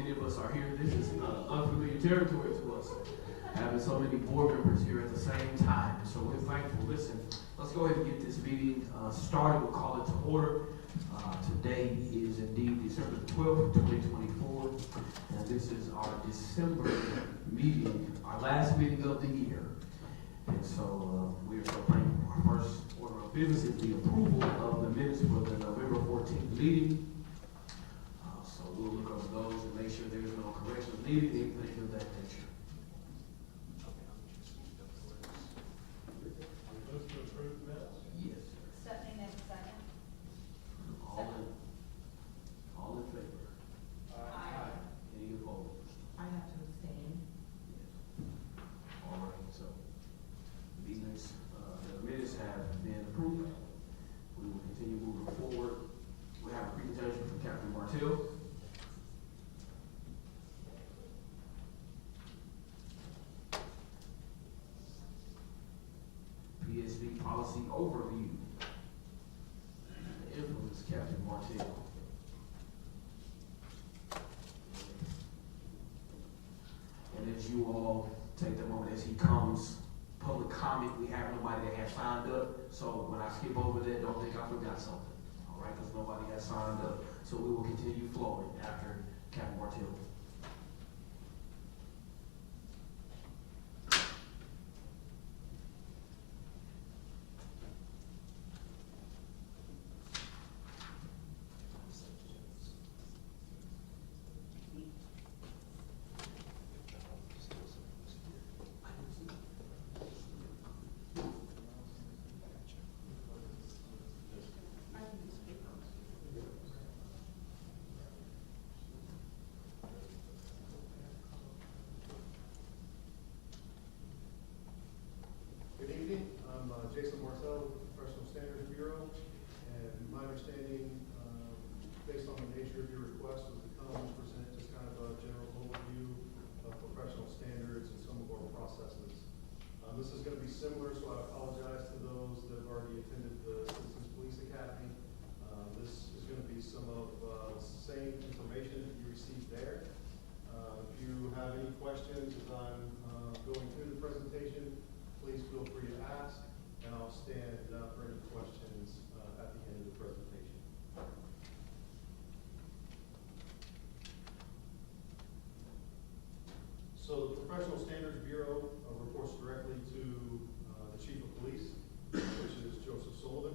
many of us are here. This is unfamiliar territory to us, having so many board members here at the same time. So we're thankful. Listen, let's go ahead and get this meeting started. We'll call it to order. Today is indeed December 12th, 2024, and this is our December meeting, our last meeting of the year. And so we are so thankful. Our first order of business is the approval of the minutes for the November 14th meeting. So we'll look over those and make sure there's no corrections needed, anything of that nature. Move to approve minutes? Yes. Stephanie makes a second. All in favor? Aye. Any opposed? I have to abstain. Yes. All right, so the minutes have been approved. We will continue moving forward. We have a presentation from Captain Martell. PSB policy overview. The influence, Captain Martell. And as you all take the moment as he comes, public comment, we have nobody that has signed up. So when I skip over that, don't think I forgot something. All right, because nobody has signed up. So we will continue flowing after Captain Martell. Good evening. I'm Jason Martell with the Professional Standards Bureau, and my understanding, based on the nature of your request, was to come and present just kind of a general overview of professional standards and some of our processes. This is going to be similar, so I apologize to those that have already attended the Citizens Police Academy. This is going to be some of the same information that you received there. If you have any questions as I'm going through the presentation, please feel free to ask, and I'll stand for any questions at the end of the presentation. So the Professional Standards Bureau reports directly to the Chief of Police, which is Joseph Sullivan.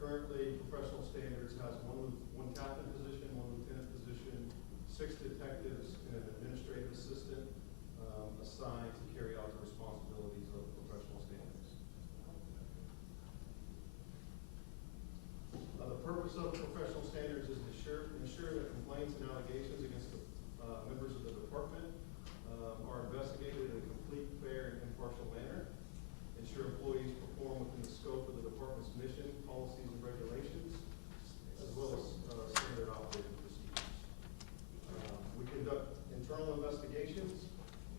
Currently, Professional Standards has one captain position, one lieutenant position, 6 detectives, and an administrative assistant assigned to carry out the responsibilities of professional standards. The purpose of professional standards is to ensure that complaints and allegations against the members of the department are investigated in a complete, fair, and impartial manner. Ensure employees perform within the scope of the department's mission, policies, and regulations, as well as standard operating procedures. We conduct internal investigations,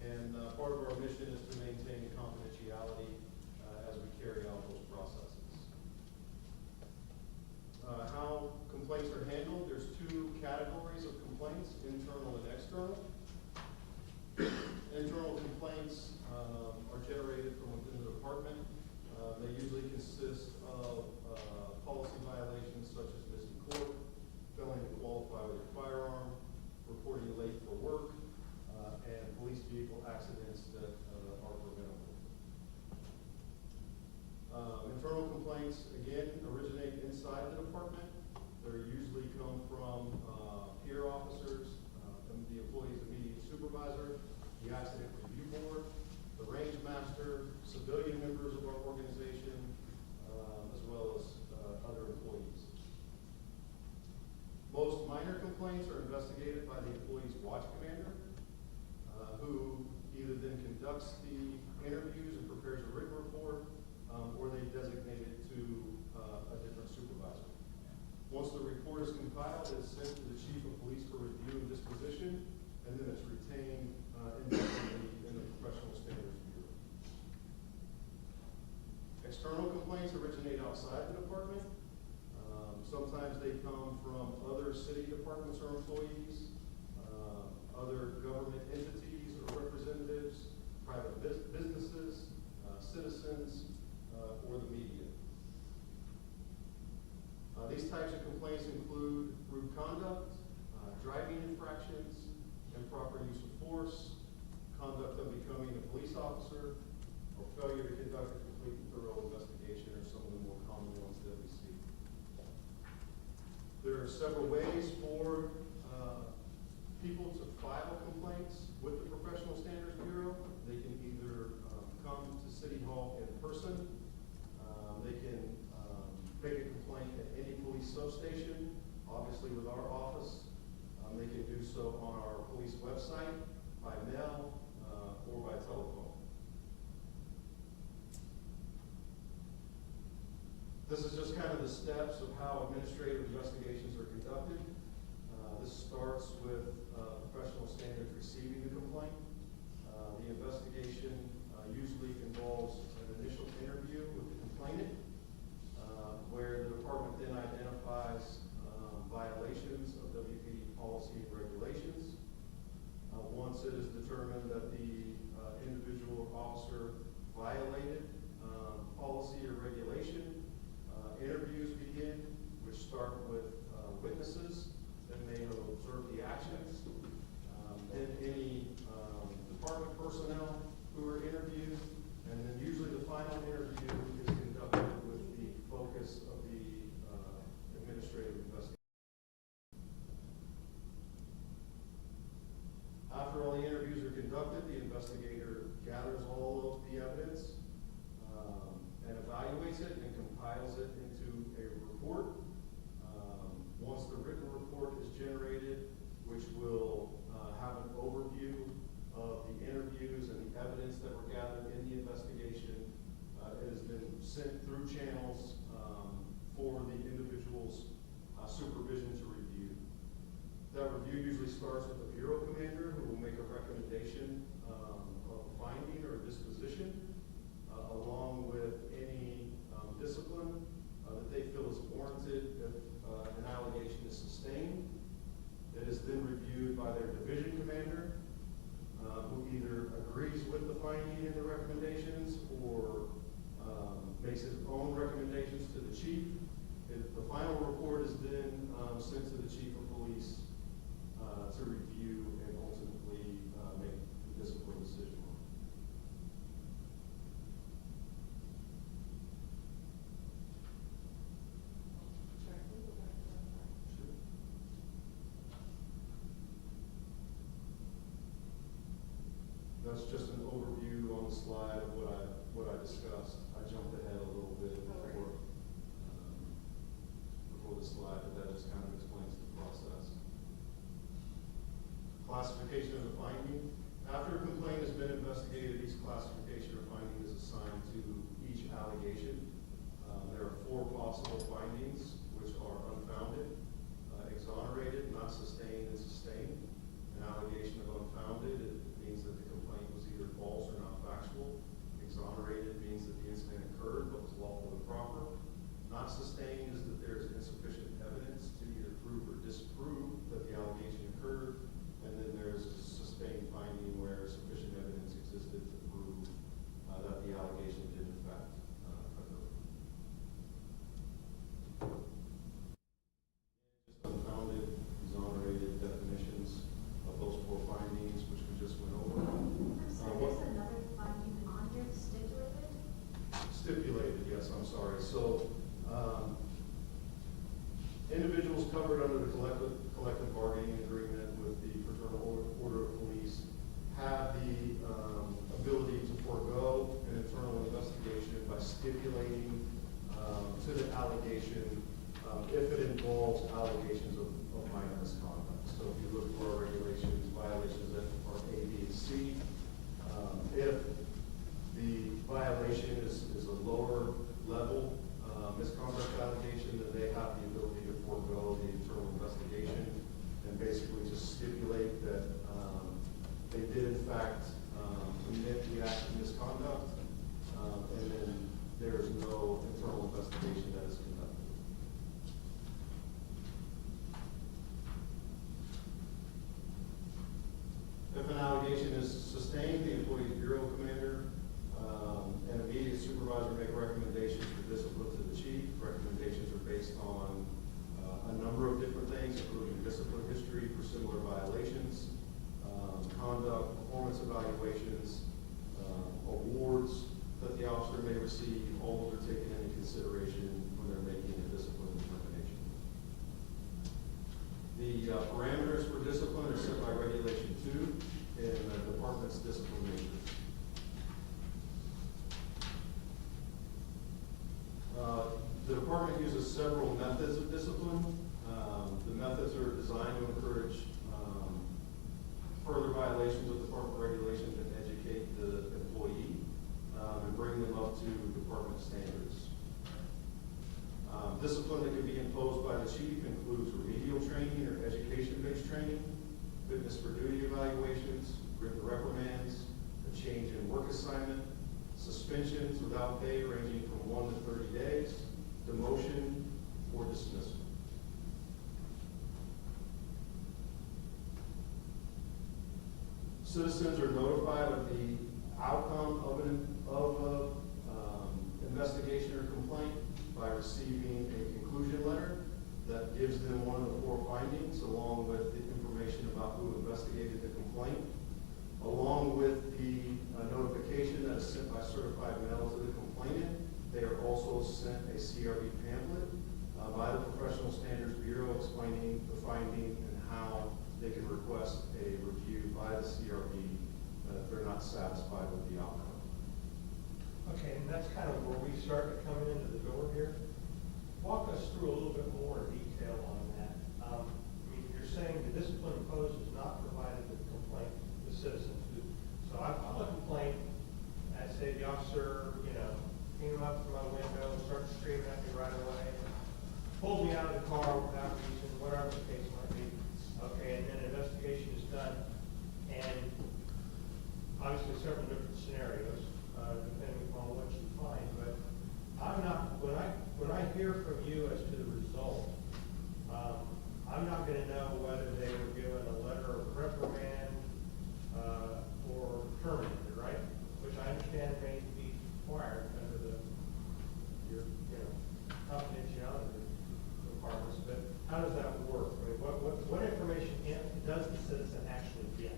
and part of our mission is to maintain confidentiality as we carry out those processes. How complaints are handled, there's 2 categories of complaints, internal and external. Internal complaints are generated from within the department. They usually consist of policy violations such as missing court, failing to qualify with your firearm, reporting late for work, and police vehicle accidents that are preventable. Internal complaints, again, originate inside the department. They usually come from peer officers, the employee's immediate supervisor, the accident review board, the range master, civilian members of our organization, as well as other employees. Most minor complaints are investigated by the employee's watch commander, who either then conducts the interviews and prepares a written report, or they designate it to a different supervisor. Once the report is compiled, it's sent to the Chief of Police for review and disposition, and then it's retained indefinitely in the Professional Standards Bureau. External complaints originate outside the department. Sometimes they come from other city departments or employees. steps of how administrative investigations are conducted. This starts with professional standards receiving the complaint. The investigation usually involves an initial interview with the complainant, where the department then identifies violations of WPD policy and regulations. Once it is determined that the individual officer violated policy or regulation, interviews begin, which start with witnesses that may have observed the actions, then any department personnel who are interviewed, and then usually the final interview is conducted with the focus of the administrative investigation. After all the interviews are conducted, the investigator gathers all of the evidence and evaluates it and compiles it into a report. Once the written report is generated, which will have an overview of the interviews and the evidence that were gathered in the investigation, it has been sent through channels for the individual's supervision to review. That review usually starts with the bureau commander, who will make a recommendation of finding or disposition, along with any discipline that they feel is warranted if an allegation is sustained. It is then reviewed by their division commander, who either agrees with the finding and the recommendations or makes his own recommendations to the chief. The final report is then sent to the chief of police to review and ultimately make the discipline decision on. Sure. That's just an overview on the slide of what I discussed. I jumped ahead a little bit before the slide, but that just kind of explains the process. Classification of the finding. After a complaint has been investigated, each classification or finding is assigned to each allegation. There are 4 possible findings, which are unfounded, exonerated, not sustained, and sustained. An allegation of unfounded, it means that the complaint was either false or not factual. Exonerated means that the incident occurred but was lawful and proper. Not sustained is that there is insufficient evidence to either prove or disprove that the allegation occurred. And then there's a sustained finding where sufficient evidence existed to prove that the allegation did in fact occur. Just unfounded, exonerated definitions of those 4 findings, which we just went over. There's another finding on here, stipulated? Stipulated, yes, I'm sorry. So, individuals covered under the collective bargaining agreement with the Fraternal Order of Police have the ability to forego an internal investigation by stipulating to the allegation if it involves allegations of minor misconduct. So if you look for our regulations, violations that are A, B, and C, if the violation is a lower level misconduct allegation, then they have the ability to forego the internal investigation and basically just stipulate that they did in fact commit the act of misconduct, and then there is no internal investigation that is conducted. If an allegation is sustained, the employee's bureau commander and immediate supervisor make recommendations for discipline to the chief. Recommendations are based on a number of different things, including discipline history for similar violations, conduct, performance evaluations, awards that the officer may receive. All of them are taken into consideration when they're making a discipline determination. The parameters for discipline are set by Regulation 2 in the department's discipline matrix. The department uses several methods of discipline. The methods are designed to encourage further violations of department regulations and educate the employee and bring them up to department standards. Discipline citizens are notified of the outcome of investigation or complaint by receiving a conclusion letter that gives them one of the 4 findings, along with the information about who investigated the complaint, along with the notification that is sent by certified mail to the complainant. They are also sent a CRB pamphlet by the Professional Standards Bureau explaining the finding and how they can request a review by the CRB if they're not satisfied with the outcome. Okay, and that's kind of where we start coming into the door here. Walk us through a little bit more detail on that. I mean, you're saying the discipline imposed is not provided with the complaint to the citizens. So I file a complaint, I say the officer, came up to my window, starts screaming at me right away, pulls me out of the car without reason, whatever the case might be. Okay, and then an investigation is done, and obviously several different scenarios, depending upon what you find, but I'm not, when I hear from you as to the result, I'm not gonna know whether they were given a letter of reprimand, or terminated, right? Which I understand may be required under your confidentiality requirements, but how does that work? I mean, what information does the citizen actually get?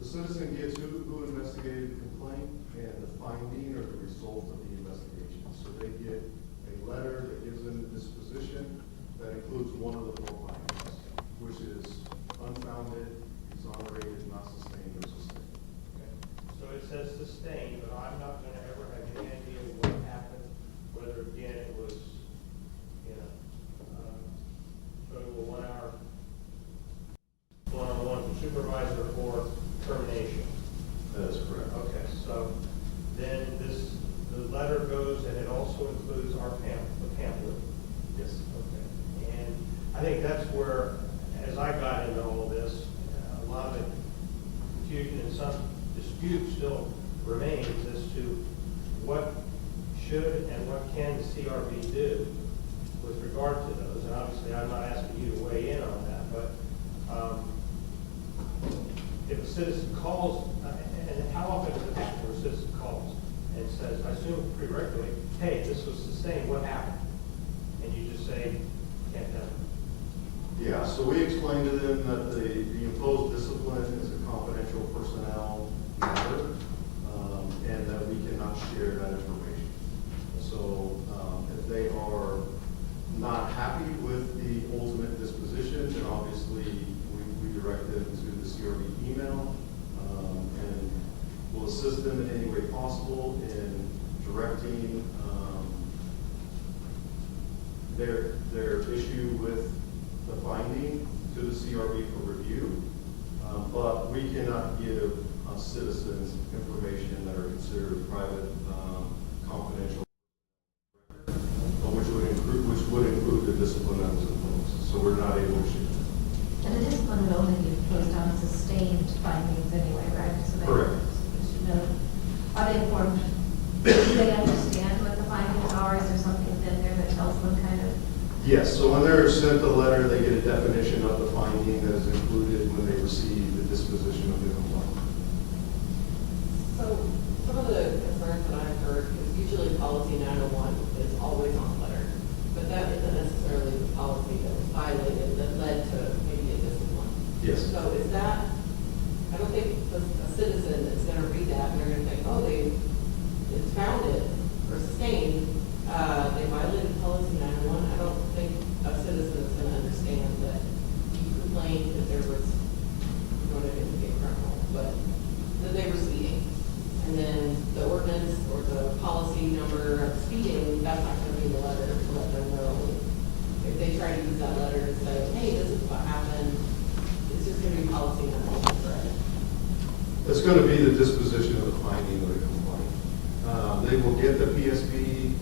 The citizen gets who investigated the complaint and the finding or the result of the investigation. So they get a letter that gives them the disposition that includes one of the 4 findings, which is unfounded, exonerated, not sustained, or sustained. Okay. So it says sustained, but I'm not gonna ever have any idea what happened, whether again it was, go to a 1-hour one-on-one with supervisor or termination. That is correct. Okay, so then the letter goes and it also includes our pamphlet. Yes. Okay. And I think that's where, as I got into all this, a lot of the confusion and some dispute still remains as to what should and what can the CRB do with regard to those. And obviously, I'm not asking you to weigh in on that, but if a citizen calls, and how often does it happen where a citizen calls and says, I assume pretty regularly, hey, this was sustained, what happened? And you just say, can't tell. Yeah, so we explained to them that the imposed discipline is a confidential personnel matter, and that we cannot share that information. So if they are not happy with the ultimate disposition, then obviously we direct them to the CRB email, and will assist them in any way possible in directing their issue with the finding to the CRB for review. But we cannot give citizens information that are considered private, confidential, which would include the discipline that was imposed. So we're not able to share. And the discipline would only be imposed on sustained findings anyway, right? So they Correct. should know. Are they informed? Do they understand what the findings are? Is there something in there that tells them kind of? Yes, so when they're sent the letter, they get a definition of the finding that is included when they receive the disposition of the complaint. So some of the concerns that I've heard is usually policy 901 is always on the letter, but that isn't necessarily the policy that was violated that led to maybe a discipline. Yes. So is that, I don't think a citizen is going to read that and they're going to think, oh, it's founded or sustained, they violated policy 901. I don't think a citizen is going to understand that you complained that there was, I don't know if it's a criminal, but that they were speeding. And then the ordinance or the policy number of speeding, that's not going to be in the letter to let them know. If they try to use that letter to say, hey, this is what happened, it's just going to be policy number, right? It's going to be the disposition of the finding of the complaint. They will get the PSB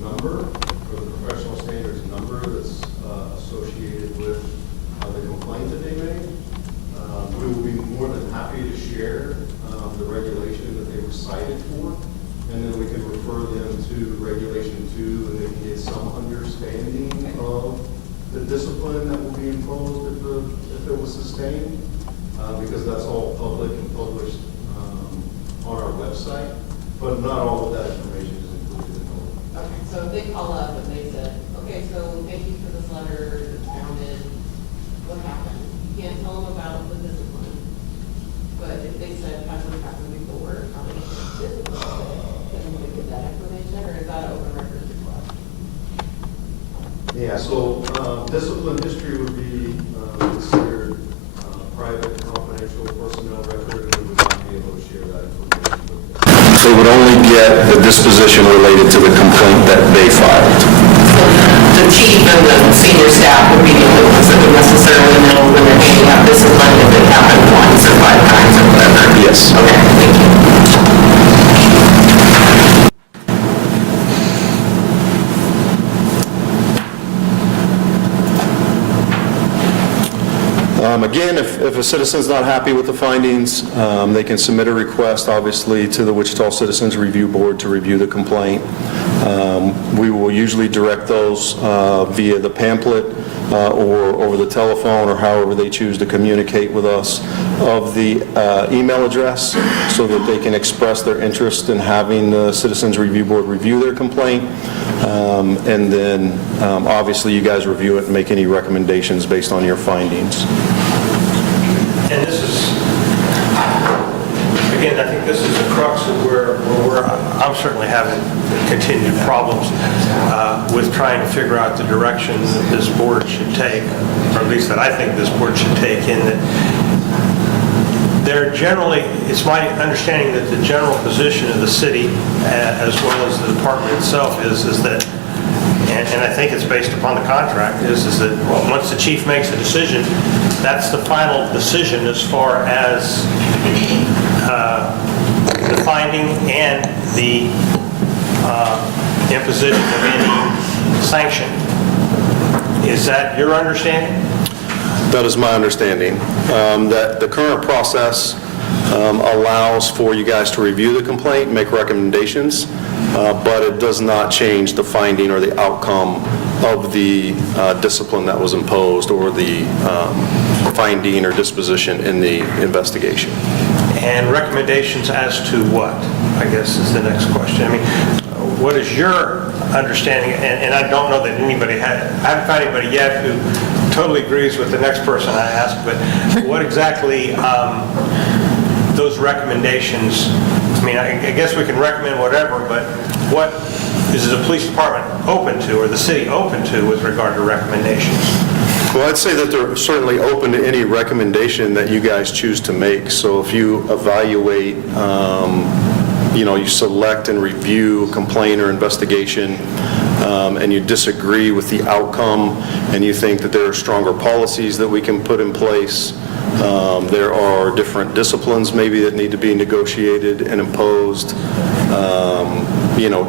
number, or the professional standards number that's associated with the complaint that they made. We will be more than happy to share the regulation that they were cited for, and then we can refer them to Regulation 2, and they can get some understanding of the discipline that will be imposed if it was sustained, because that's all public and website, but not all of that information is included in the order. Okay, so if they call up and they said, okay, so thank you for this letter, it's founded, what happened? You can't tell them about the discipline. But if they said, has this happened before, how many discipline, then we get that information, or is that an open records request? Yeah, so discipline history would be considered private, confidential personnel record, and we would not be able to share that information with them. They would only get the disposition related to the complaint that they filed. So the chief and the senior staff would be the only ones that would necessarily know when they're handing out discipline if it happened once or 5 times or whatever? Yes. Okay, thank you. Again, if a citizen's not happy with the findings, they can submit a request, obviously, to the Wichita Citizens Review Board to review the complaint. We will usually direct those via the pamphlet or over the telephone or however they choose to communicate with us of the email address so that they can express their interest in having the Citizens Review Board review their complaint. And then, obviously, you guys review it and make any recommendations based on your findings. And this is, again, I think this is the crux of where I'm certainly having continued problems with trying to figure out the direction that this board should take, or at least that I think this board should take, in that they're generally, it's my understanding that the general position of the city, as well as the department itself, is that, and I think it's based upon the contract, is that, well, once the chief makes a decision, that's the final decision as far as the finding and the imposition of any sanction. Is that your understanding? That is my understanding. That the current process allows for you guys to review the complaint, make recommendations, but it does not change the finding or the outcome of the discipline that was imposed or the finding or disposition in the investigation. And recommendations as to what, I guess, is the next question. I mean, what is your understanding, and I don't know that anybody I haven't found anybody yet who totally agrees with the next person I asked, but what exactly those recommendations, I mean, I guess we can recommend whatever, but what is the police department open to, or the city open to, with regard to recommendations? Well, I'd say that they're certainly open to any recommendation that you guys choose to make. So if you evaluate, you select and review a complaint or investigation, and you disagree with the outcome, and you think that there are stronger policies that we can put in place, there are different disciplines maybe that need to be negotiated and imposed,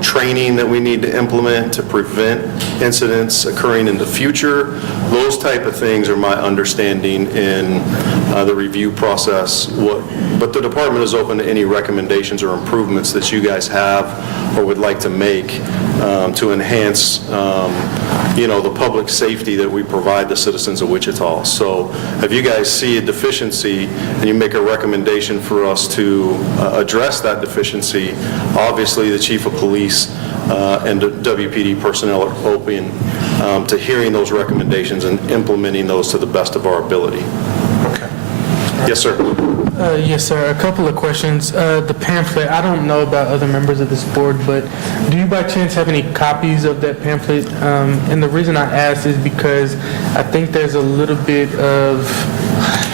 training that we need to implement to prevent incidents occurring in the future. Those type of things are my understanding in the review process. But the department is open to any recommendations or improvements that you guys have or would like to make to enhance, the public safety that we provide the citizens of Wichita. So if you guys see a deficiency and you make a recommendation for us to address that deficiency, obviously the chief of police and WPD personnel are open to hearing those recommendations and implementing those to the best of our ability. Okay. Yes, sir. Yes, sir. A couple of questions. The pamphlet, I don't know about other members of this board, but do you by chance have any copies of that pamphlet? And the reason I ask is because I think there's a little bit of,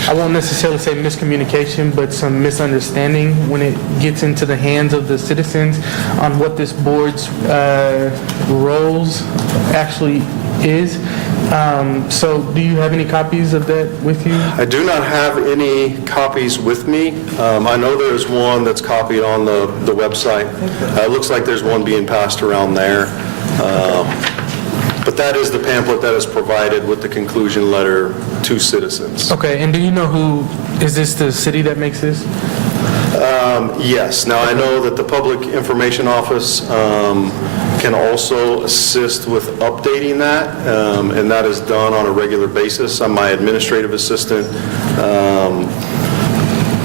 I won't necessarily say miscommunication, but some misunderstanding when it gets into the hands of the citizens on what this board's roles actually is. So do you have any copies of that with you? I do not have any copies with me. I know there's one that's copied on the website. It looks like there's one being passed around there. But that is the pamphlet that is provided with the conclusion letter to citizens. Okay, and do you know who, is this the city that makes this? Yes. Now, I know that the Public Information Office can also assist with updating that, and that is done on a regular basis. I'm my administrative assistant.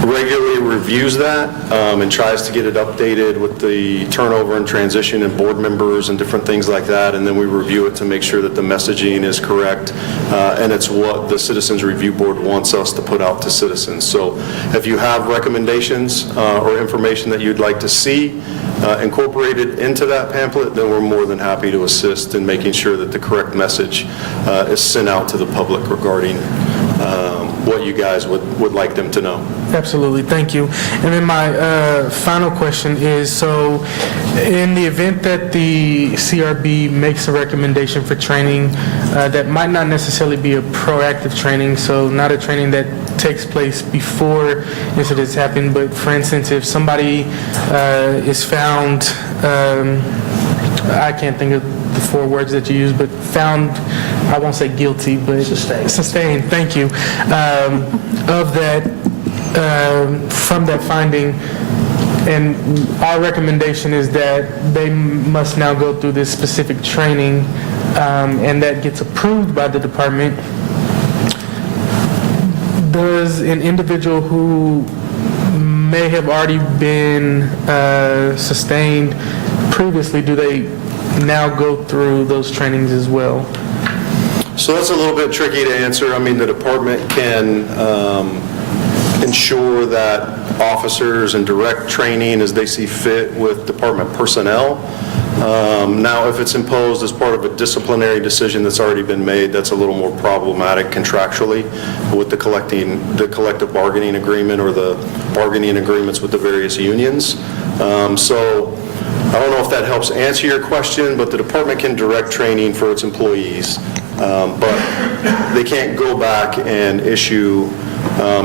regularly reviews that and tries to get it updated with the turnover and transition and board members and different things like that, and then we review it to make sure that the messaging is correct, and it's what the Citizens Review Board wants us to put out to citizens. So if you have recommendations or information that you'd like to see incorporated into that pamphlet, then we're more than happy to assist in making sure that the correct message is sent out to the public regarding what you guys would like them to know. Absolutely, thank you. And then my final question is, so in the event that the CRB makes a recommendation for training that might not necessarily be a proactive training, so not a training that takes place before incidents happen, but for instance, if somebody is found, I can't think of the 4 words that you use, but found, I won't say guilty, but sustained, thank you, of that, from that finding, and our recommendation is that they must now go through this specific training, and that gets approved by the department. Does an individual who may have already been sustained previously, do they now go through those trainings as well? So that's a little bit tricky to answer. I mean, the department can ensure that officers and direct training as they see fit with department personnel. Now, if it's imposed as part of a disciplinary decision that's already been made, that's a little more problematic contractually with the collective bargaining agreement or the bargaining agreements with the various unions. So I don't know if that helps answer your question, but the department can direct training for its employees, but they can't go back and issue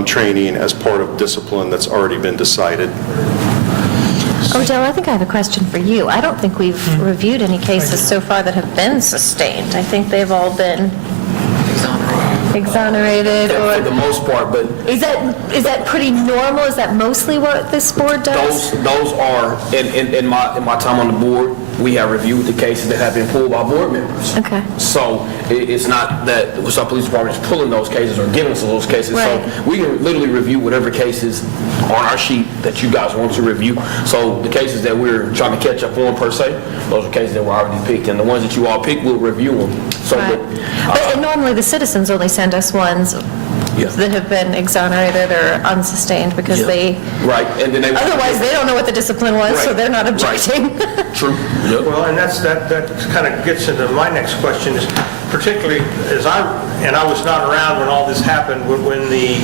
training as part of discipline that's already been decided. Odell, I think I have a question for you. I don't think we've reviewed any cases so far that have been sustained. I think they've all been exonerated or... For the most part, but... Is that pretty normal? Is that mostly what this board does? Those are, in my time on the board, we have reviewed the cases that have been pulled by board members. Okay. So it's not that some police department is pulling those cases or giving us those cases. Right. So we can literally review whatever cases on our sheet that you guys want to review. So the cases that we're trying to catch up on per se, those are cases that were already picked. And the ones that you all picked, we'll review them. So Right. But normally the citizens only send us ones that have been exonerated or unsustained because they... Right. And then Otherwise, they don't know what the discipline was, so Right. they're not objecting. True. Yep. Well, and that kind of gets into my next question, is particularly as I was not around when all this happened, when the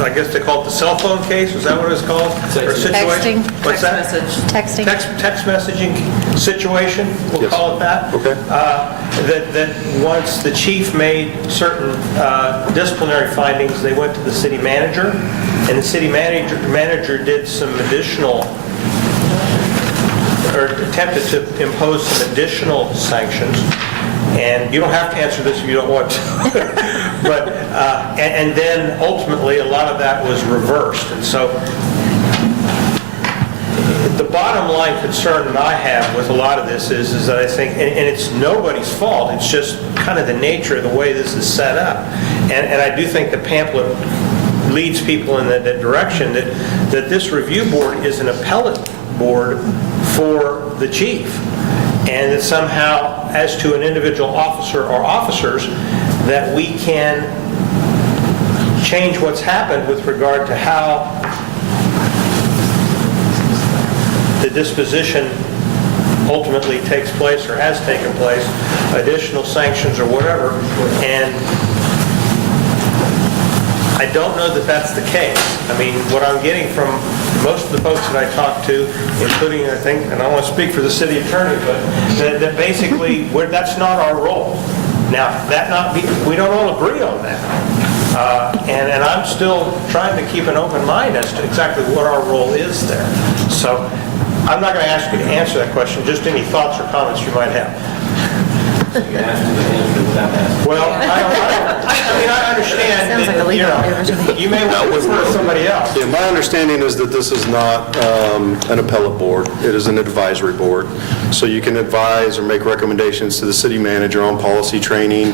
I guess they call it the cell phone case, was that what it was called? Or situation? Texting. What's that? Texting. Text messaging situation, we'll Yes. call it that. Okay. That once the chief made certain disciplinary findings, they went to the city manager, and the city manager did some additional, or attempted to impose some additional sanctions. And you don't have to answer this if you don't want to. But, and then ultimately, a lot of that was reversed. And so the bottom line concern that I have with a lot of this is that I think, and it's nobody's fault, it's just kind of the nature of the way this is set up. And I do think the pamphlet leads people in that direction, that this review board is an appellate board for the chief. And that somehow, as to an individual officer or officers, that we can change what's happened with regard to how the disposition ultimately takes place or has taken place, additional sanctions or whatever. And I don't know that that's the case. I mean, what I'm getting from most of the folks that I talk to, including, I think, and I don't want to speak for the city attorney, but that basically, that's not our role. Now, we don't all agree on that. And I'm still trying to keep an open mind as to exactly what our role is there. So I'm not going to ask you to answer that question, just any thoughts or comments you might have. You can ask them to answer without asking. Well, I mean, I understand. Sounds like a leave it over to the... You may want to refer to somebody else. Yeah, my understanding is that this is not an appellate board. It is an advisory board. So you can advise or make recommendations to the city manager on policy training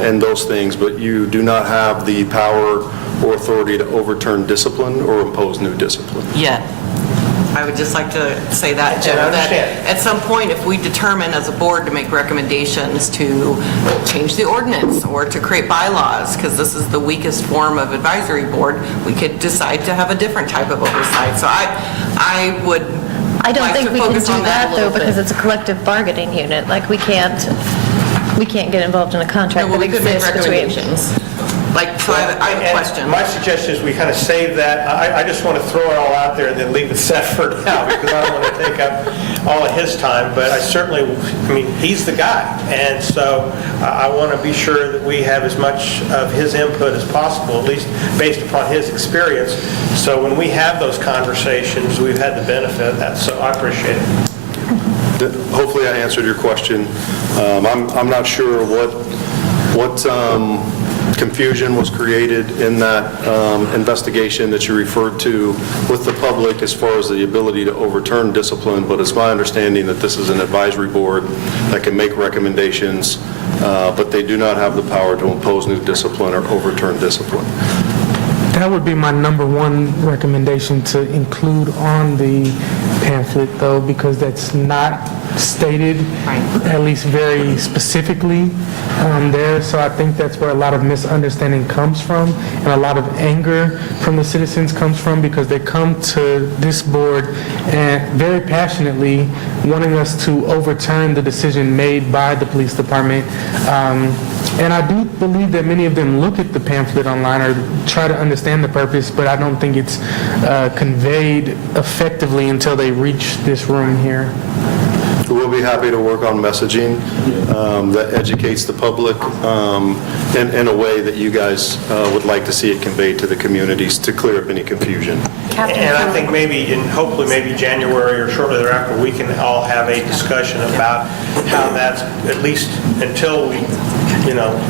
and those things, but you do not have the power or authority to overturn discipline or impose new discipline. Yet. I would just like to say that, Joe, I that understand. at some point, if we determine as a board to make recommendations to change the ordinance or to create bylaws, because this is the weakest form of advisory board, we could decide to have a different type of oversight. So I would I don't like think to we can focus do on that, a though, little because bit. it's a collective bargaining unit. Like, we can't get involved in a contract Well, that we could make exists between... recommendations. Like, so I have a And question. my suggestion is we kind of save that. I just want to throw it all out there and then leave it set for now because I don't want to take up all of his time. But I mean, he's the guy. And so I want to be sure that we have as much of his input as possible, at least based upon his experience. So when we have those conversations, we've had the benefit of that. So I appreciate it. Hopefully I answered your question. I'm not sure what confusion was created in that investigation that you referred to with the public as far as the ability to overturn discipline, but it's my understanding that this is an advisory board that can make recommendations, but they do not have the power to impose new discipline or overturn discipline. That would be my number one recommendation to include on the pamphlet, though, because that's not stated, at least very specifically there. So I think that's where a lot of misunderstanding comes from and a lot of anger from the citizens comes from, because they come to this board and very passionately wanting us to overturn the decision made by the police department. And I do believe that many of them look at the pamphlet online or try to understand the purpose, but I don't think it's conveyed effectively until they reach this room here. We'll be happy to work on messaging that educates the public in a way that you guys would like to see it conveyed to the communities to clear up any confusion. And I think maybe, and hopefully maybe January or shortly thereafter, we can all have a discussion about how that's, at least until we,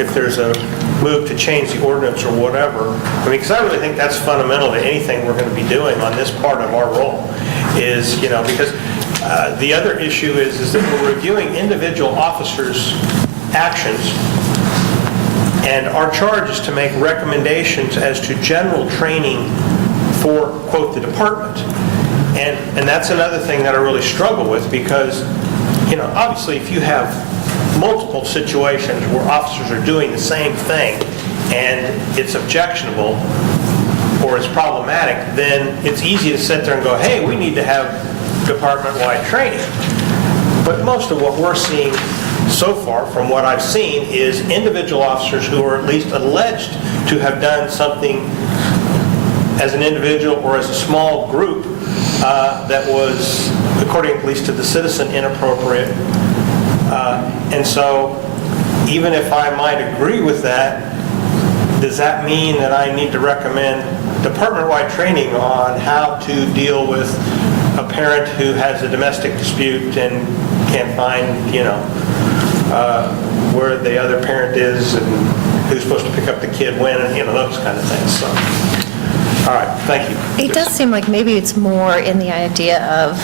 if there's a move to change the ordinance or whatever. I mean, because I really think that's fundamental to anything we're going to be doing on this part of our role is, because the other issue is that we're reviewing individual officers' actions, and our charge is to make recommendations as to general training for, quote, the department. And that's another thing that I really struggle with because, obviously if you have multiple situations where officers are doing the same thing and it's objectionable or it's problematic, then it's easy to sit there and go, hey, we need to have department-wide training. But most of what we're seeing so far, from what I've seen, is individual officers who are at least alleged to have done something as an individual or as a small group that was, according at least to the citizen, inappropriate. And so even if I might agree with that, does that mean that I need to recommend department-wide training on how to deal with a parent who has a domestic dispute and can't find, where the other parent is and who's supposed to pick up the kid when, and, those kind of things. So, all right, thank you. It does seem like maybe it's more in the idea of,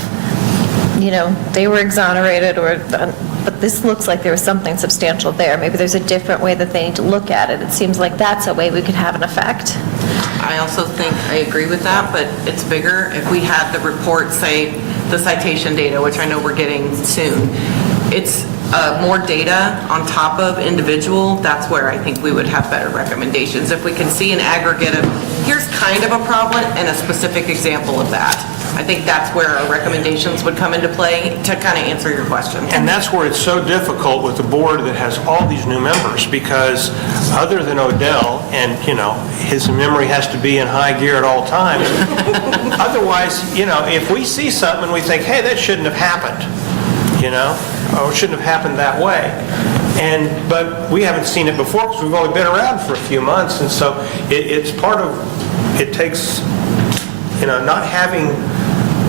they were exonerated but this looks like there was something substantial there. Maybe there's a different way that they need to look at it. It seems like that's a way we could have an effect. I also think I agree with that, but it's bigger. If we had the report, say, the citation data, which I know we're getting soon, it's more data on top of individual, that's where I think we would have better recommendations. If we can see an aggregate of, here's kind of a problem and a specific example of that. I think that's where our recommendations would come into play to kind of answer your question. And that's where it's so difficult with a board that has all these new members, because other than Odell, and, his memory has to be in high gear at all times, otherwise, if we see something and we think, hey, that shouldn't have happened, or it shouldn't have happened that way. But we haven't seen it before because we've only been around for a few months, and so it's part of, it takes, not having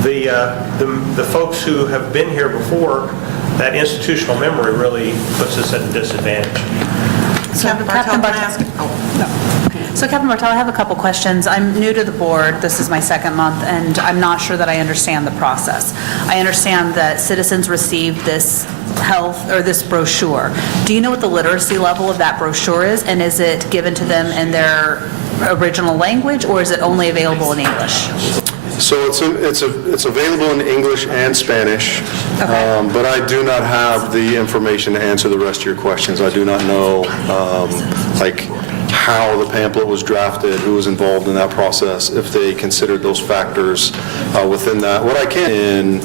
the folks who have been here before, that institutional memory really puts us at a disadvantage. So, Captain Bartel, can I ask? So Captain Martell, I have a couple questions. I'm new to the board. This is my second month, and I'm not sure that I understand the process. I understand that citizens receive this health, or this brochure. Do you know what the literacy level of that brochure is, and is it given to them in their original language, or is it only available in English? So it's available in English and Spanish, but I do not have the information to answer the rest of your questions. I do not know, like, how the pamphlet was drafted, who was involved in that process, if they considered those factors within that. What I can,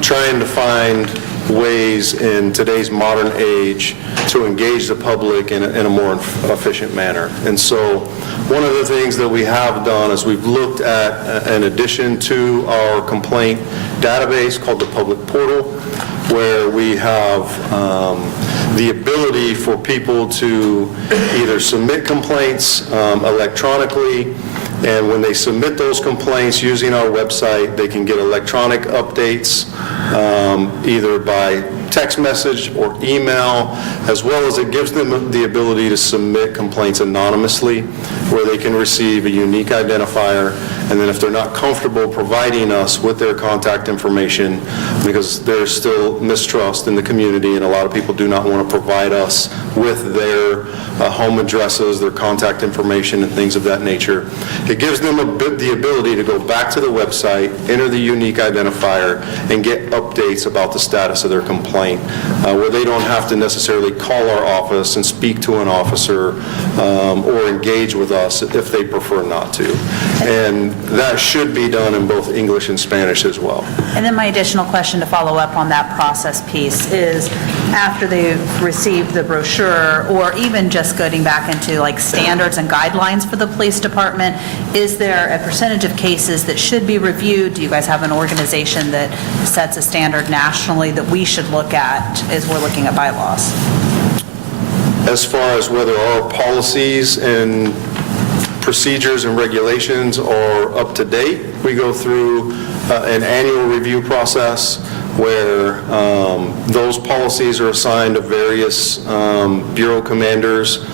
trying to find ways in today's modern age to engage the public in a more efficient manner. And so one of the things that we have done is we've looked at an addition to our complaint database called the Public Portal, where we have the ability for people to either submit complaints electronically, and when they submit those complaints using our website, they can get electronic updates either by text message or email, as well as it gives them the ability to submit complaints anonymously, where they can receive a unique identifier, and then if they're not comfortable providing us with their contact information, because there's still mistrust in the community and a lot of people do not want to provide us with their home addresses, their contact information, and things of that nature. It gives them the ability to go back to the website, enter the unique identifier, and get updates about the status of their complaint, where they don't have to necessarily call our office and speak to an officer or engage with us if they prefer not to. And that should be done in both English and Spanish as well. And then my additional question to follow up on that process piece is, after they've received the brochure, or even just getting back into like standards and guidelines for the police department, is there a percentage of cases that should be reviewed? Do you guys have an organization that sets a standard nationally that we should look at as we're looking at bylaws? As far as whether our policies and procedures and regulations are up to date, we go through an annual review process where those policies are assigned to various bureau commanders.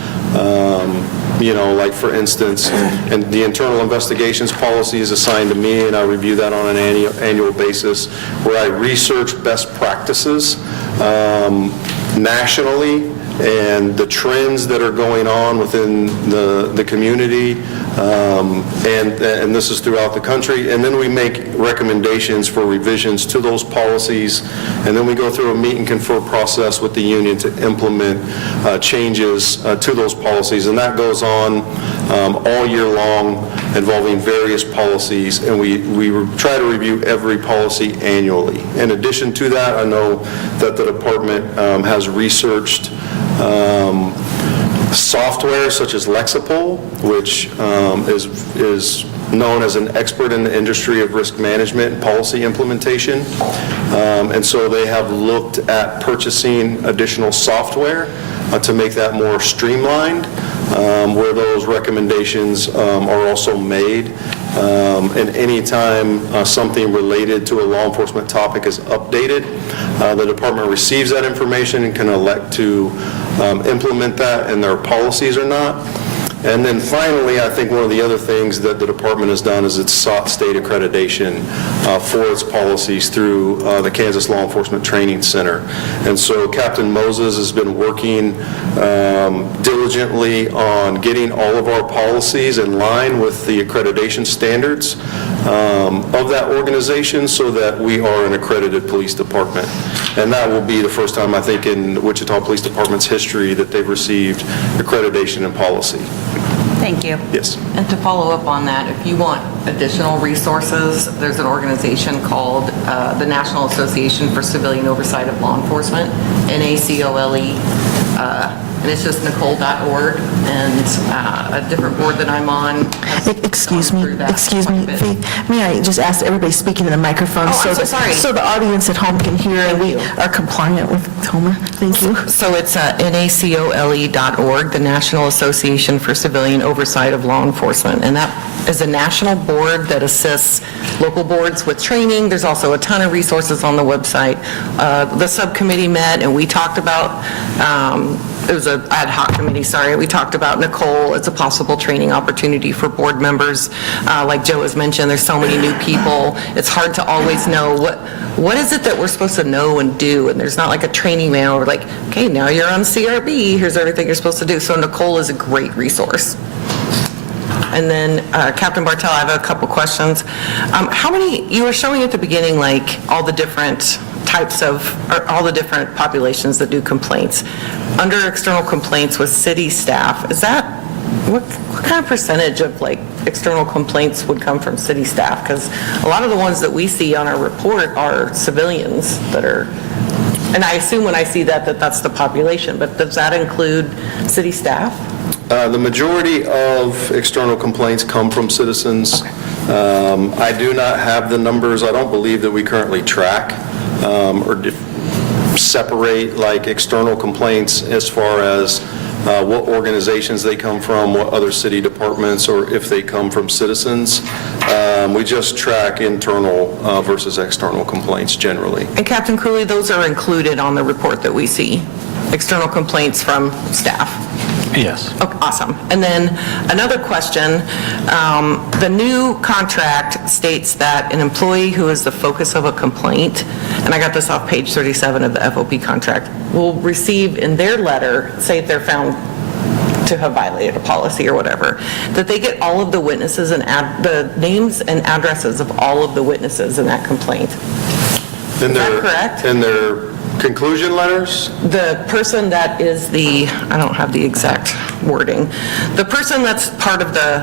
Like for instance, and the internal investigations policy is assigned to me, and I review that on an annual basis, where I research best practices nationally and the trends that are going on within the community, and this is throughout the country, and then we make recommendations for revisions to those policies, and then we go through a meet and confer process with the union to implement changes to those policies, and that goes on all year long, involving various policies, and we try to review every policy annually. In addition to that, I know that the department has researched software such as Lexipol, which is known as an expert in the industry of risk management and policy implementation. And so they have looked at purchasing additional software to make that more streamlined, where those recommendations are also made. And anytime something related to a law enforcement topic is updated, the department receives that information and can elect to implement that in their policies or not. And then finally, I think one of the other things that the department has done is it's sought state accreditation for its policies through the Kansas Law Enforcement Training Center. And so Captain Moses has been working diligently on getting all of our policies in line with the accreditation standards of that organization, so that we are an accredited police department. And that will be the first time, I think, in Wichita Police Department's history that they've received accreditation and policy. Thank you. Yes. And to follow up on that, if you want additional resources, there's an organization called the National Association for Civilian Oversight of Law Enforcement, NACOLE, and it's just nicole.org, and a different board that I'm on has Excuse me, gone through that quite a bit. May I just ask everybody speaking in the microphone? Oh, I'm so that- sorry. So the audience at home can hear and we you. are compliant with Toma. Thank you. So it's NACOLE.org, the National Association for Civilian Oversight of Law Enforcement. And that is a national board that assists local boards with training. There's also a ton of resources on the website. The subcommittee met and we talked about it was an ad hoc committee, sorry, we talked about Nicole as a possible training opportunity for board members. Like Joe has mentioned, there's so many new people, it's hard to always know what is it that we're supposed to know and do, and there's not like a training manual, like, okay, now you're on CRB, here's everything you're supposed to do. So Nicole is a great resource. And then Captain Bartel, I have a couple questions. How many, you were showing at the beginning, like, all the different types of, or all the different populations that do complaints. Under external complaints with city staff, is that, what kind of percentage of like external complaints would come from city staff? Because a lot of the ones that we see on our report are civilians that are, and I assume when I see that that's the population, but does that include city staff? The majority of external complaints come from citizens. I do not have the numbers. I don't believe that we currently track or separate like external complaints as far as what organizations they come from, what other city departments, or if they come from citizens. We just track internal versus external complaints generally. And Captain Cooley, those are included on the report that we see, external complaints from staff? Yes. Okay, awesome. And then another question, the new contract states that an employee who is the focus of a complaint, and I got this off page 37 of the FOP contract, will receive in their letter, say if they're found to have violated a policy or whatever, that they get all of the witnesses and the names and addresses of all of the witnesses in that complaint. Is that correct? In their conclusion letters? The person that is the, I don't have the exact wording, the person that's part of the,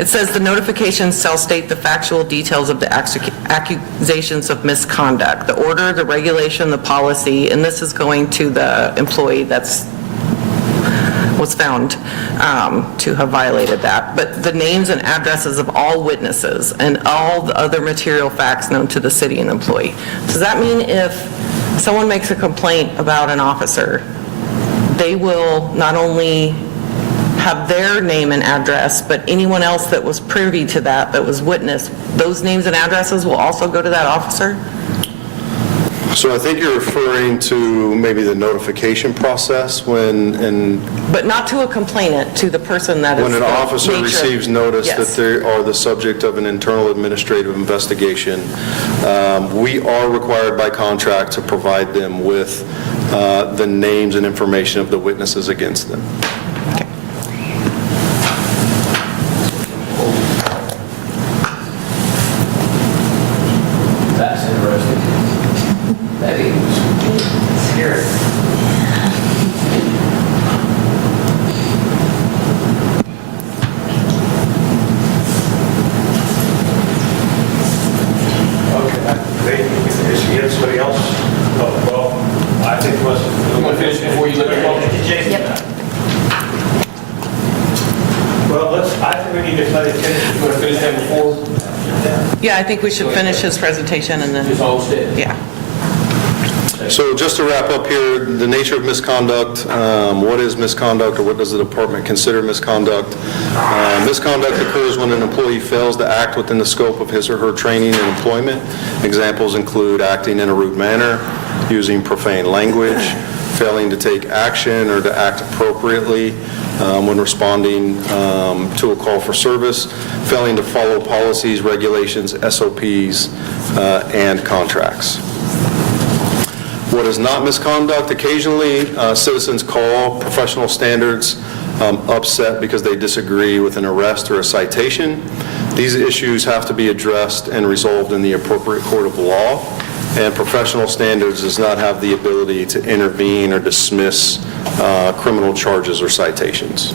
it says the notification shall state the factual details of the accusations of misconduct, the order, the regulation, the policy, and this is going to the employee that's was found to have violated that. But the names and addresses of all witnesses and all the other material facts known to the city and employee. Does that mean if someone makes a complaint about an officer, they will not only have their name and address, but anyone else that was privy to that was witnessed, those names and addresses will also go to that officer? So I think you're referring to maybe the notification process when, But not to a complainant, to the person that is when an the officer nature- receives notice that Yes. they are the subject of an internal administrative investigation, we are required by contract to provide them with the names and information of the witnesses against them. That's interesting. That is scary. Okay, is he somebody else? Oh, well, I think it was. You want to finish before you let her go? Well, I think we need to let it finish. You want to finish that before? Yeah, I think we should finish his presentation and then, Just hold still. yeah. So just to wrap up here, the nature of misconduct, what is misconduct or what does the department consider misconduct? Misconduct occurs when an employee fails to act within the scope of his or her training and employment. Examples include acting in a rude manner, using profane language, failing to take action or to act appropriately when responding to a call for service, failing to follow policies, regulations, SOPs, and contracts. What is not misconduct? Occasionally, citizens call professional standards upset because they disagree with an arrest or a citation. These issues have to be addressed and resolved in the appropriate court of law, and professional standards does not have the ability to intervene or dismiss criminal charges or citations.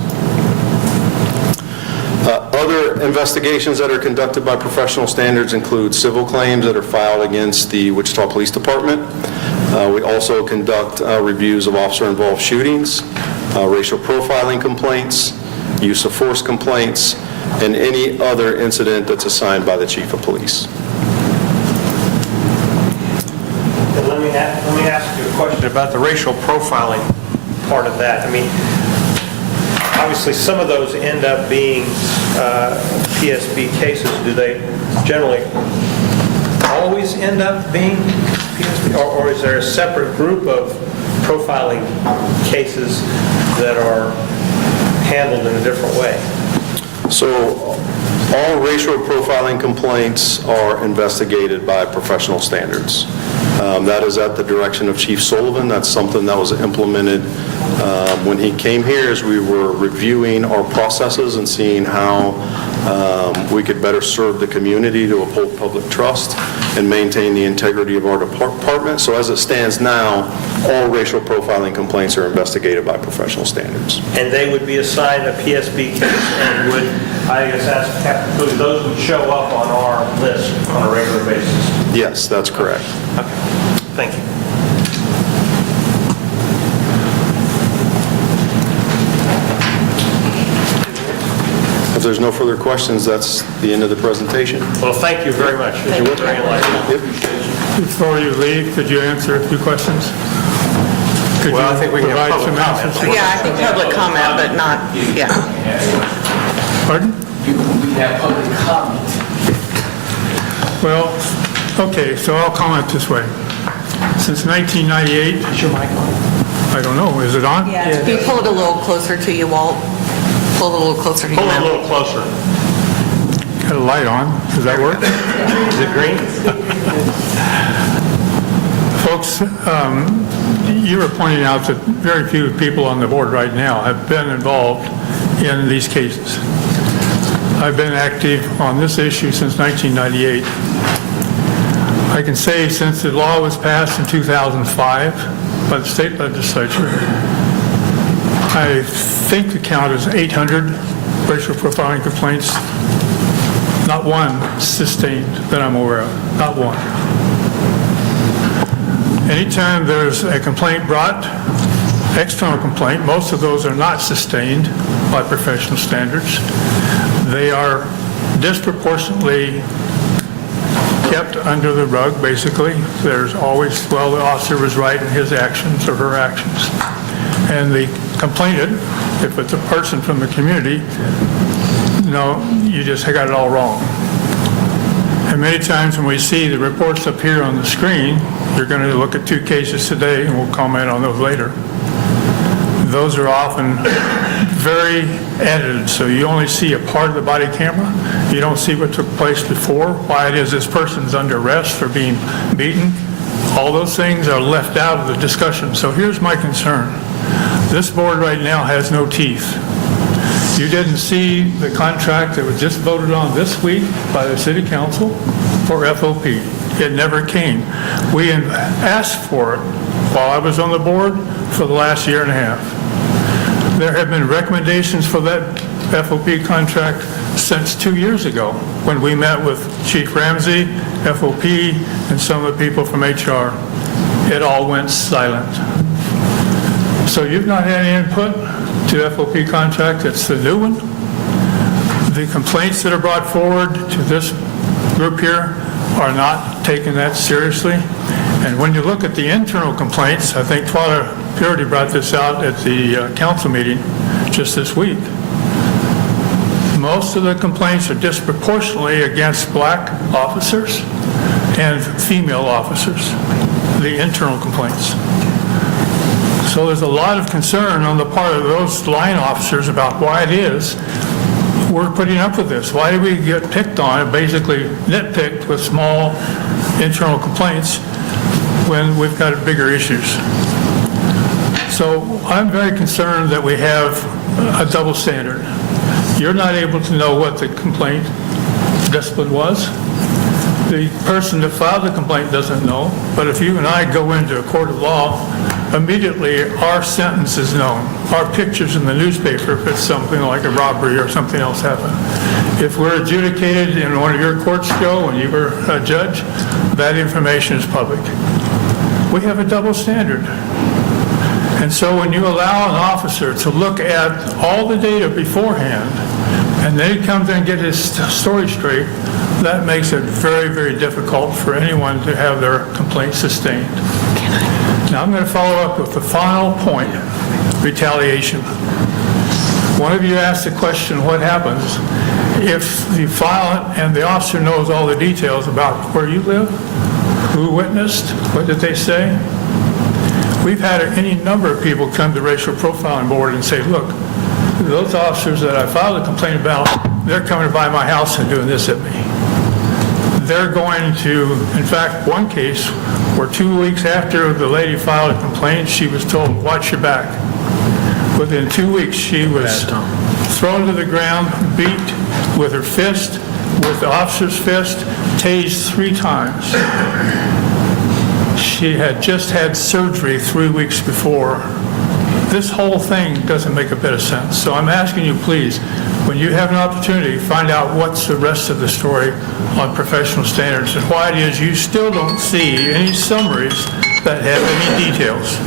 Other investigations that are conducted by professional standards include civil claims that are filed against the Wichita Police Department. We also conduct reviews of officer-involved shootings, racial profiling complaints, use of force complaints, and any other incident that's assigned by the chief of police. And let me ask you a question about the racial profiling part of that. I mean, obviously, some of those end up being PSB cases. Do they generally always end up being PSB? Or is there a separate group of profiling cases that are handled in a different way? So all racial profiling complaints are investigated by professional standards. That is at the direction of Chief Sullivan. That's something that was implemented when he came here, as we were reviewing our processes and seeing how we could better serve the community to uphold public trust and maintain the integrity of our department. So as it stands now, all racial profiling complaints are investigated by professional standards. And they would be assigned a PSB case and would, I guess, those would show up on our list on a regular basis? Yes, that's correct. Okay, thank you. If there's no further questions, that's the end of the presentation. Well, thank you very much. It was very enlightening. Before you leave, could you answer a few questions? Could Well, I you think we can have provide public some comment. answers? Yeah, I think public comment, but not, yeah. Pardon? We have public comment. Well, okay, so I'll comment this way. Since 1998, Is your mic on? I don't know, is it on? Can you pull it a little closer to you, Walt? Pull it a little closer to you. Pull it a now. little closer. Got a light on, does that work? Is it green? Folks, you were pointing out that very few people on the board right now have been involved in these cases. I've been active on this issue since 1998. I can say since the law was passed in 2005 by the state legislature, I think the count is 800 racial profiling complaints. Not one sustained that I'm aware of, not one. Anytime there's a complaint brought, external complaint, most of those are not sustained by professional standards. They are disproportionately kept under the rug, basically. There's always, well, the officer was right in his actions or her actions. And the complainant, if it's a person from the community, no, you just got it all wrong. And many times when we see the reports up here on the screen, you're going to look at 2 cases today, and we'll comment on those later. Those are often very edited, so you only see a part of the body camera. You don't see what took place before, why it is this person's under arrest for being beaten. All those things are left out of the discussion. So here's my concern. This board right now has no teeth. You didn't see the contract that was just voted on this week by the city council for FOP. It never came. We asked for it while I was on the board for the last year and a half. There have been recommendations for that FOP contract since 2 years ago when we met with Chief Ramsey, FOP, and some of the people from HR. It all went silent. So you've not had any input to FOP contract, it's the new one. The complaints that are brought forward to this group here are not taking that seriously. And when you look at the internal complaints, I think Twyla Purity brought this out at the council meeting just this week. Most of the complaints are disproportionately against black officers and female officers, the internal complaints. So there's a lot of concern on the part of those line officers about why it is we're putting up with this. Why do we get picked on and basically nitpicked with small internal complaints when we've got bigger issues? So I'm very concerned that we have a double standard. You're not able to know what the complaint discipline was. The person that filed the complaint doesn't know, but if you and I go into a court of law, immediately our sentence is known. Our picture's in the newspaper if it's something like a robbery or something else happened. If we're adjudicated in one of your courts, Joe, and you were a judge, that information is public. We have a double standard. And so when you allow an officer to look at all the data beforehand, and then he comes in and get his story straight, that makes it very, very difficult for anyone to have their complaint sustained. Now I'm going to follow up with the final point, retaliation. One of you asked the question, what happens if the file and the officer knows all the details about where you live, who witnessed, what did they say? We've had any number of people come to racial profiling board and say, look, those officers that I filed a complaint about, they're coming by my house and doing this at me. They're going to, in fact, one case where 2 weeks after the lady filed a complaint, she was told, watch your back. Within 2 weeks, she was thrown to the ground, beat with her fist, with the officer's fist, tased 3 times. She had just had surgery 3 weeks before. This whole thing doesn't make a bit of sense. So I'm asking you, please, when you have an opportunity, find out what's the rest of the story on professional standards and why it is you still don't see any summaries that have any details.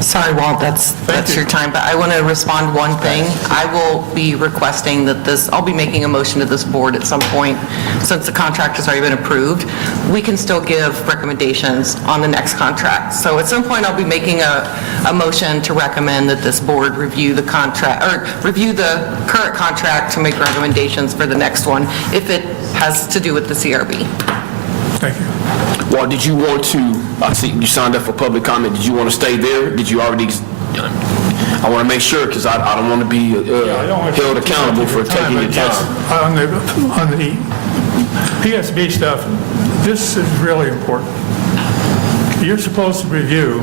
Sorry, Walt, that's your time, but I want to respond one thing. I will be requesting that I'll be making a motion to this board at some point, since the contract has already been approved. We can still give recommendations on the next contract. So at some point, I'll be making a motion to recommend that this board review the contract, or review the current contract to make recommendations for the next one, if it has to do with the CRB. Thank you. Well, did you want to, I see you signed up for public comment, did you want to stay there? Did you already, I want to make sure, because I don't want to be held accountable for taking your time. On the PSB stuff, this is really important. You're supposed to review,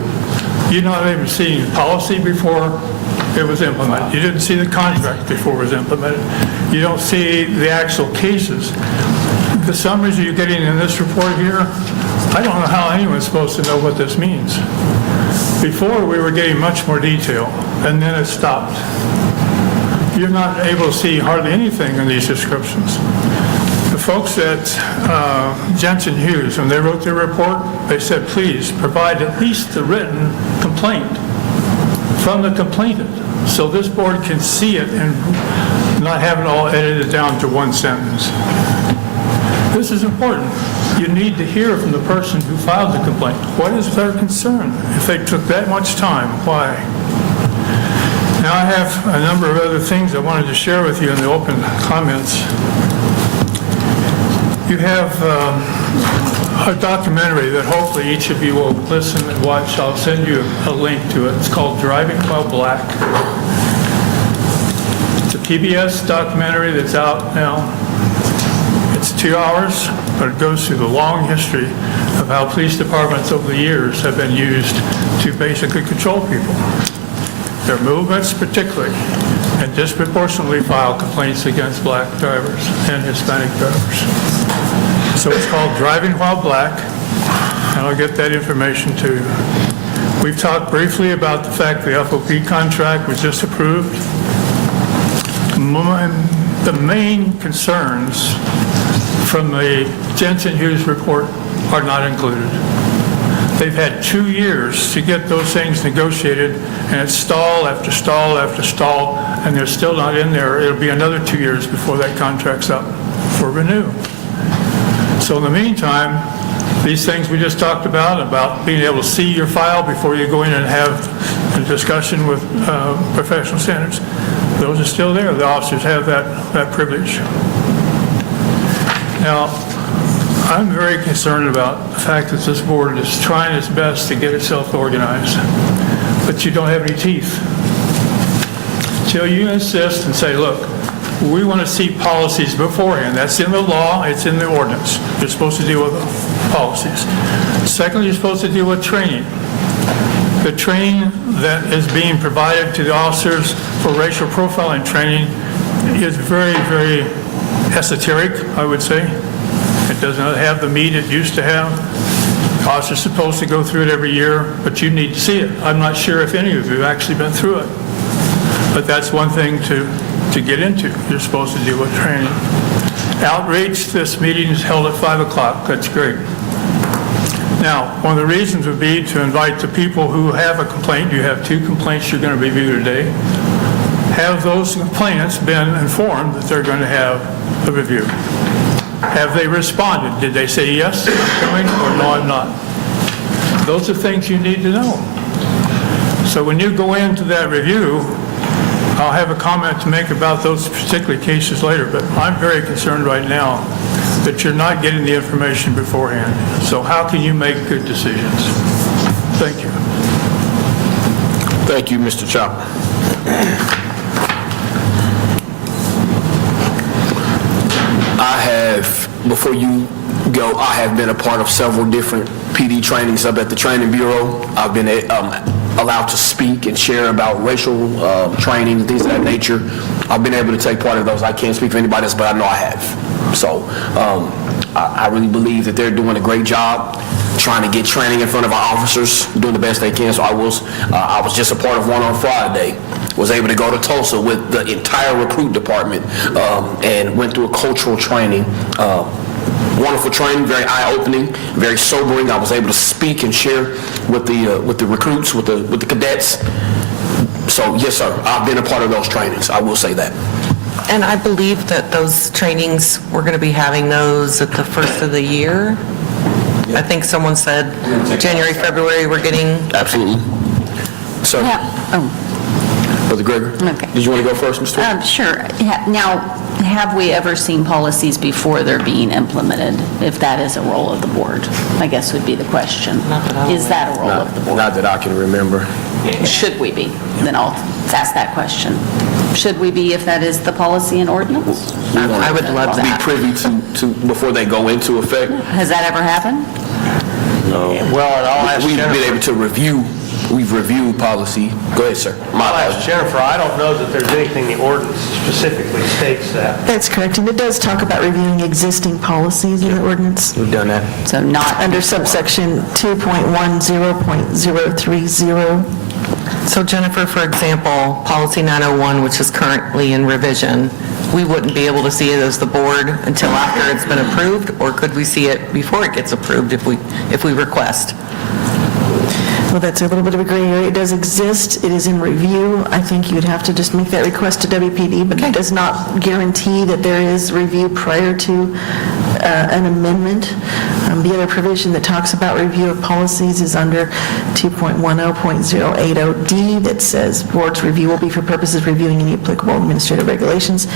you're not even seeing policy before it was implemented. You didn't see the contract before it was implemented. You don't see the actual cases. The summaries you're getting in this report here, I don't know how anyone's supposed to know what this means. Before, we were getting much more detail, and then it stopped. You're not able to see hardly anything in these descriptions. The folks at Jensen Hughes, when they wrote their report, they said, please provide at least the written complaint from the complainant, so this board can see it and not have it all edited down to one sentence. This is important. You need to hear from the person who filed the complaint. What is their concern? If they took that much time, why? Now I have a number of other things I wanted to share with you in the open comments. You have a documentary that hopefully each of you will listen and watch. I'll send you a link to it. It's called Driving While Black. It's a PBS documentary that's out now. It's 2 hours, but it goes through the long history of how police departments over the years have been used to basically control people. Their movements particularly, and disproportionately file complaints against black drivers and Hispanic drivers. So it's called Driving While Black, and I'll get that information to you. We've talked briefly about the fact the FOP contract was just approved. The main concerns from the Jensen Hughes report are not included. They've had 2 years to get those things negotiated, and it's stall after stall after stall, and they're still not in there. It'll be another 2 years before that contract's up for renew. So in the meantime, these things we just talked about being able to see your file before you go in and have a discussion with professional standards, those are still there. The officers have that privilege. Now, I'm very concerned about the fact that this board is trying its best to get itself organized, but you don't have any teeth. So you insist and say, look, we want to see policies beforehand. That's in the law, it's in the ordinance. You're supposed to deal with policies. Secondly, you're supposed to deal with training. The training that is being provided to the officers for racial profiling training is very, very esoteric, I would say. It does not have the meat it used to have. The officer's supposed to go through it every year, but you need to see it. I'm not sure if any of you have actually been through it. But that's one thing to get into. You're supposed to deal with training. Outreach, this meeting is held at 5 o'clock. That's great. Now, one of the reasons would be to invite the people who have a complaint. You have 2 complaints you're going to review today. Have those complainants been informed that they're going to have a review? Have they responded? Did they say, yes, I'm coming, or no, I'm not? Those are things you need to know. So when you go into that review, I'll have a comment to make about those particular cases later, but I'm very concerned right now that you're not getting the information beforehand. So how can you make good decisions? Thank you. Thank you, Mr. Chopper. I have, before you go, I have been a part of several different PD trainings up at the Training Bureau. I've been allowed to speak and share about racial training, things of that nature. I've been able to take part of those. I can't speak for anybody else, but I know I have. So I really believe that they're doing a great job trying to get training in front of our officers, doing the best they can. So I was just a part of one on Friday. Was able to go to Tulsa with the entire recruit department and went through a cultural training. Wonderful training, very eye-opening, very sobering. I was able to speak and share with the recruits, with the cadets. So yes, sir, I've been a part of those trainings. I will say that. And I believe that those trainings, we're going to be having those at the first of the year. I think someone said January, February, we're getting... Absolutely. So, Brother Gregory, Okay. did you want to go first, Mr. Sure. Now, have we ever seen policies before they're being implemented, if that is a role of the board? I guess would be the question. Is that a role of the board? Not that I can remember. Should we be? Then I'll ask that question. Should we be if that is the policy and ordinance? I would love Be that. privy to before they go into effect. Has that ever happened? Well, and I'll ask We've been Jennifer. able to review. We've reviewed policy. Go ahead, sir. My I'll apologies. ask Jennifer, I don't know that there's anything the ordinance specifically states that. That's correct, and it does talk about reviewing existing policies in the ordinance We've done that. So not under subsection 2.10.030. So Jennifer, for example, policy 901, which is currently in revision, we wouldn't be able to see it as the board until after it's been approved, or could we see it before it gets approved if we request? Well, that's a little bit of a gray area. It does exist. It is in review. I think you'd have to just make that request to WPD, but it does not guarantee that there is review prior to an amendment. The other provision that talks about review of policies is under 2.10.080D that says board's review will be for purposes of reviewing any applicable administrative regulations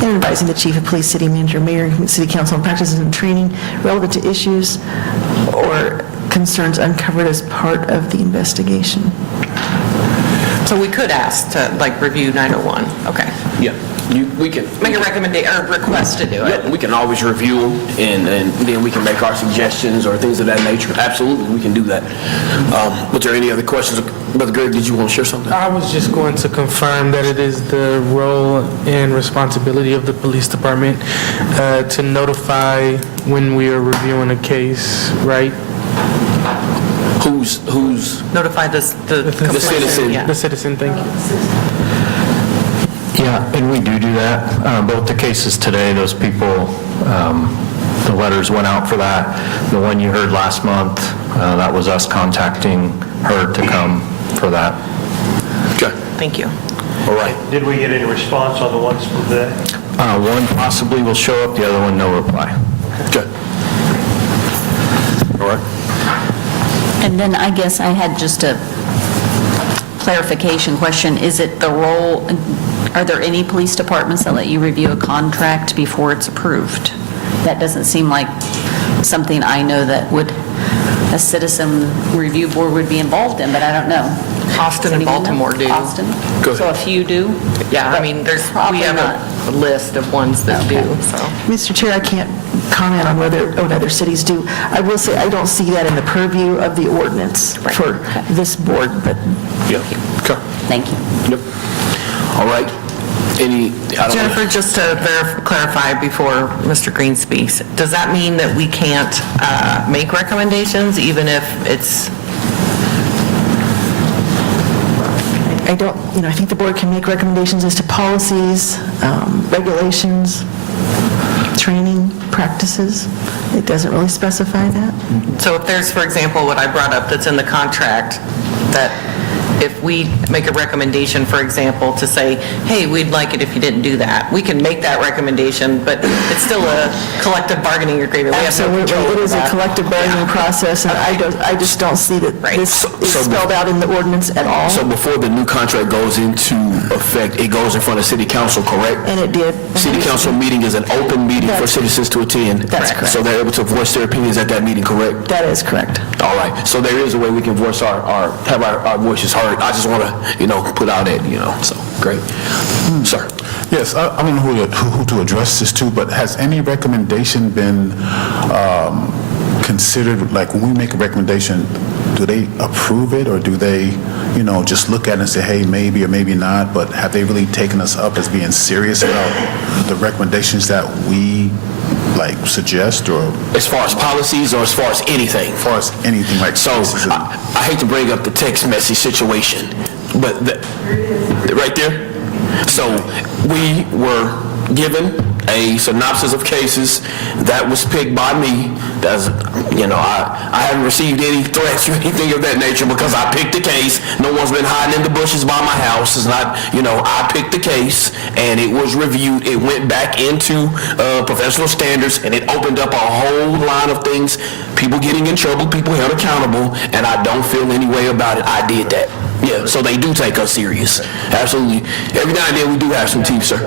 and advising the chief of police, city manager, mayor, and city council on practices and training relevant to issues or concerns uncovered as part of the investigation. So we could ask to, review 901, okay. Yeah, we can. Make a recommendation, or request to do it. Yeah, we can always review them, and then we can make our suggestions or things of that nature. Absolutely, we can do that. Was there any other questions? Brother Greg, did you want to share something? I was just going to confirm that it is the role and responsibility of the police department to notify when we are reviewing a case, right? Who's Notify the citizen. Yeah. The citizen, thank you. Yeah, and we do that. Both the cases today, those people, the letters went out for that. The one you heard last month, that was us contacting her to come for that. Okay, Thank you. all right. Did we get any response on the ones from today? One possibly will show up, the other one, no reply. Okay. All right. And then I guess I had just a clarification question. Is it the role, are there any police departments that let you review a contract before it's approved? That doesn't seem like something I know that a citizen review board would be involved in, but I don't know. Austin Does and anyone know? Baltimore do. Austin? Go ahead. So a few do? Yeah, I But mean, probably we have not. a list of ones that do, so. Mr. Chair, I can't comment on what other cities do. I will say, I don't see that in the purview of the ordinance for this board, but Yeah, okay. Thank you. Yep. All right. Jennifer, just to clarify before Mr. Green speaks, does that mean that we can't make recommendations even if it's, I don't, I think the board can make recommendations as to policies, regulations, training practices. It doesn't really specify that. so if there's, for example, what I brought up that's in the contract, that if we make a recommendation, for example, to say, hey, we'd like it if you didn't do that, we can make that recommendation, but it's still a collective bargaining agreement. We have no Absolutely, control it over is a that. collective bargaining process, and I just don't see that this is spelled out in the ordinance at all. So before the new contract goes into effect, it goes in front of city council, correct? And it did. City council meeting is an open meeting for citizens to attend. That's correct. So they're able to voice their opinions at that meeting, correct? That is correct. All right, so there is a way we can voice have our voices heard start. I just want to, put out that, so, great. Sir? Yes, I don't know who to address this to, but has any recommendation been considered, like when we make a recommendation, do they approve it or do they, just look at it and say, hey, maybe or maybe not, but have they really taken us up as being serious about the recommendations that we suggest or? As far as policies or as far as anything? As far as anything like. So I hate to bring up the text message situation, but right there. So we were given a synopsis of cases that was picked by me. That's, I haven't received any threats or anything of that nature because I picked the case. No one's been hiding in the bushes by my house. It's not, I picked the case and it was reviewed. It went back into professional standards and it opened up a whole line of things. People getting in trouble, people held accountable, and I don't feel any way about it. I did that. Yeah, so they do take us serious. Absolutely. Every now and then we do have some teeth, sir.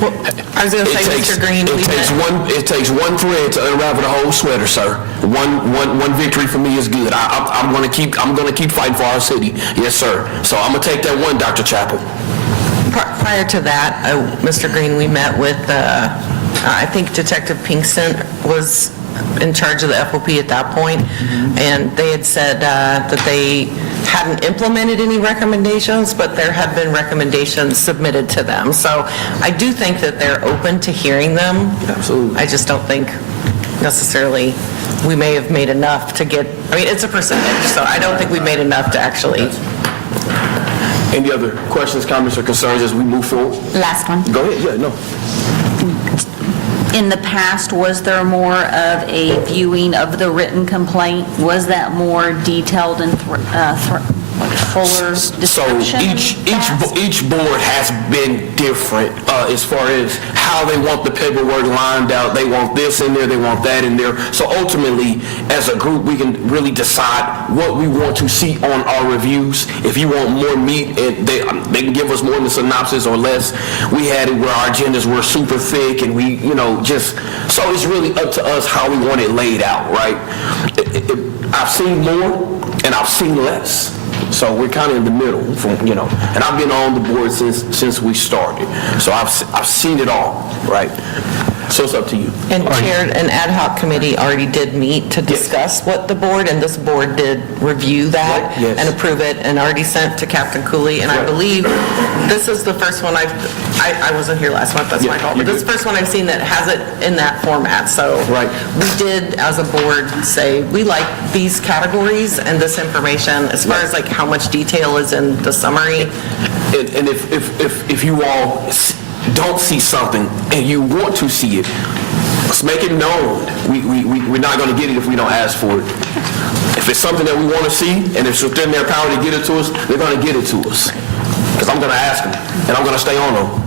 Well, I was going to say, Mr. Green, it takes one thread to unravel the whole sweater, sir. One victory for me is good. I'm going to keep fighting for our city. Yes, sir. So I'm going to take that one, Dr. Chappell. Prior to that, Mr. Green, we met with, I think Detective Pinkston was in charge of the FOP at that point, and they had said that they hadn't implemented any recommendations, but there had been recommendations submitted to them. So I do think that they're open to hearing them. Absolutely. I just don't think necessarily we may have made enough to get, it's a percentage, so I don't think we made enough to actually. Any other questions, comments, or concerns as we move forward? Last one. Go ahead. Yeah, no. In the past, was there more of a viewing of the written complaint? Was that more detailed and fuller description? So each board has been different as far as how they want the paperwork lined out. They want this in there, they want that in there. So ultimately, as a group, we can really decide what we want to see on our reviews. If you want more meat, and they can give us more than the synopsis or less. We had it where our agendas were super thick, and we, so it's really up to us how we want it laid out, right? I've seen more, and I've seen less. So we're kind of in the middle, and I've been on the board since we started. So I've seen it all, right? So it's up to you. And Chair, an ad hoc committee already did meet to discuss what the board, and this board did review that and approve it, and already sent to Captain Cooley. And I believe this is the first one I wasn't here last month, that's my fault, but this is the first one I've seen that has it in that format. So we did, as a board, say we like these categories and this information as far as like how much detail is in the summary. And if you all don't see something and you want to see it, let's make it known. We're not going to get it if we don't ask for it. If it's something that we want to see and it's within their power to get it to us, they're going to get it to us. Because I'm going to ask them and I'm going to stay on them.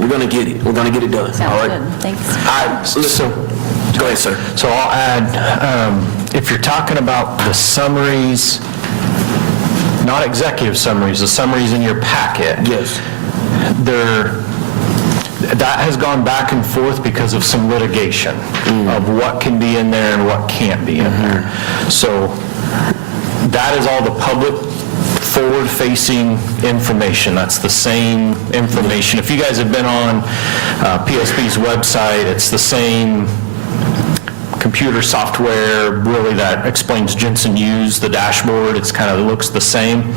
We're going to get it. We're going to get it done. Sounds all right? good. Thanks. All right. Listen. Go ahead, sir. So I'll add, if you're talking about the summaries, not executive summaries, the summaries in your packet. Yes. That has gone back and forth because of some litigation of what can be in there and what can't be in there. So that is all the public forward-facing information. That's the same information. If you guys have been on PSB's website, it's the same computer software, really, that explains Jensen Hughes, the dashboard. It's kind of looks the same.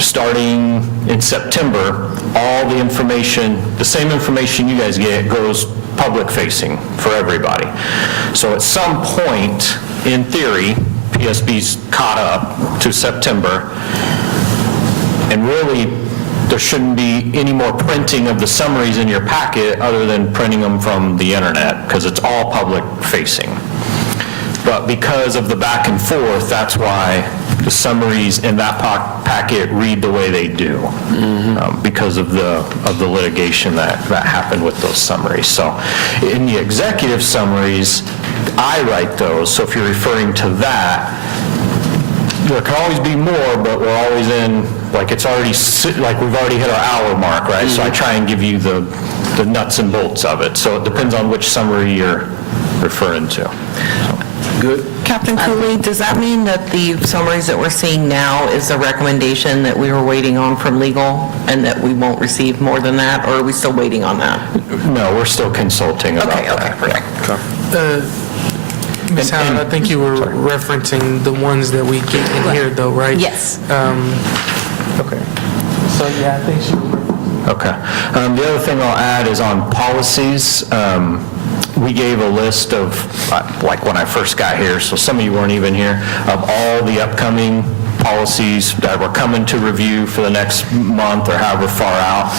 Starting in September, all the information, the same information you guys get, goes public-facing for everybody. So at some point, in theory, PSB's caught up to September, and really, there shouldn't be any more printing of the summaries in your packet other than printing them from the internet, because it's all public-facing. But because of the back and forth, that's why the summaries in that packet read the way they do, because of the litigation that happened with those summaries. So in the executive summaries, I write those. So if you're referring to that, there can always be more, but we're always in, like it's already, like we've already hit our hour mark, right? So I try and give you the nuts and bolts of it. So it depends on which summary you're referring to. Good? Captain Cooley, does that mean that the summaries that we're seeing now is a recommendation that we were waiting on from legal and that we won't receive more than that, or are we still waiting on that? No, we're still consulting about that. Okay, perfect. Ms. Howard, I think you were referencing the ones that we get in here, though, right? Yes. Okay. So, yeah, I think she was referencing. Okay. The other thing I'll add is on policies. We gave a list of, like when I first got here, so some of you weren't even here, of all the upcoming policies that were coming to review for the next month or however far out.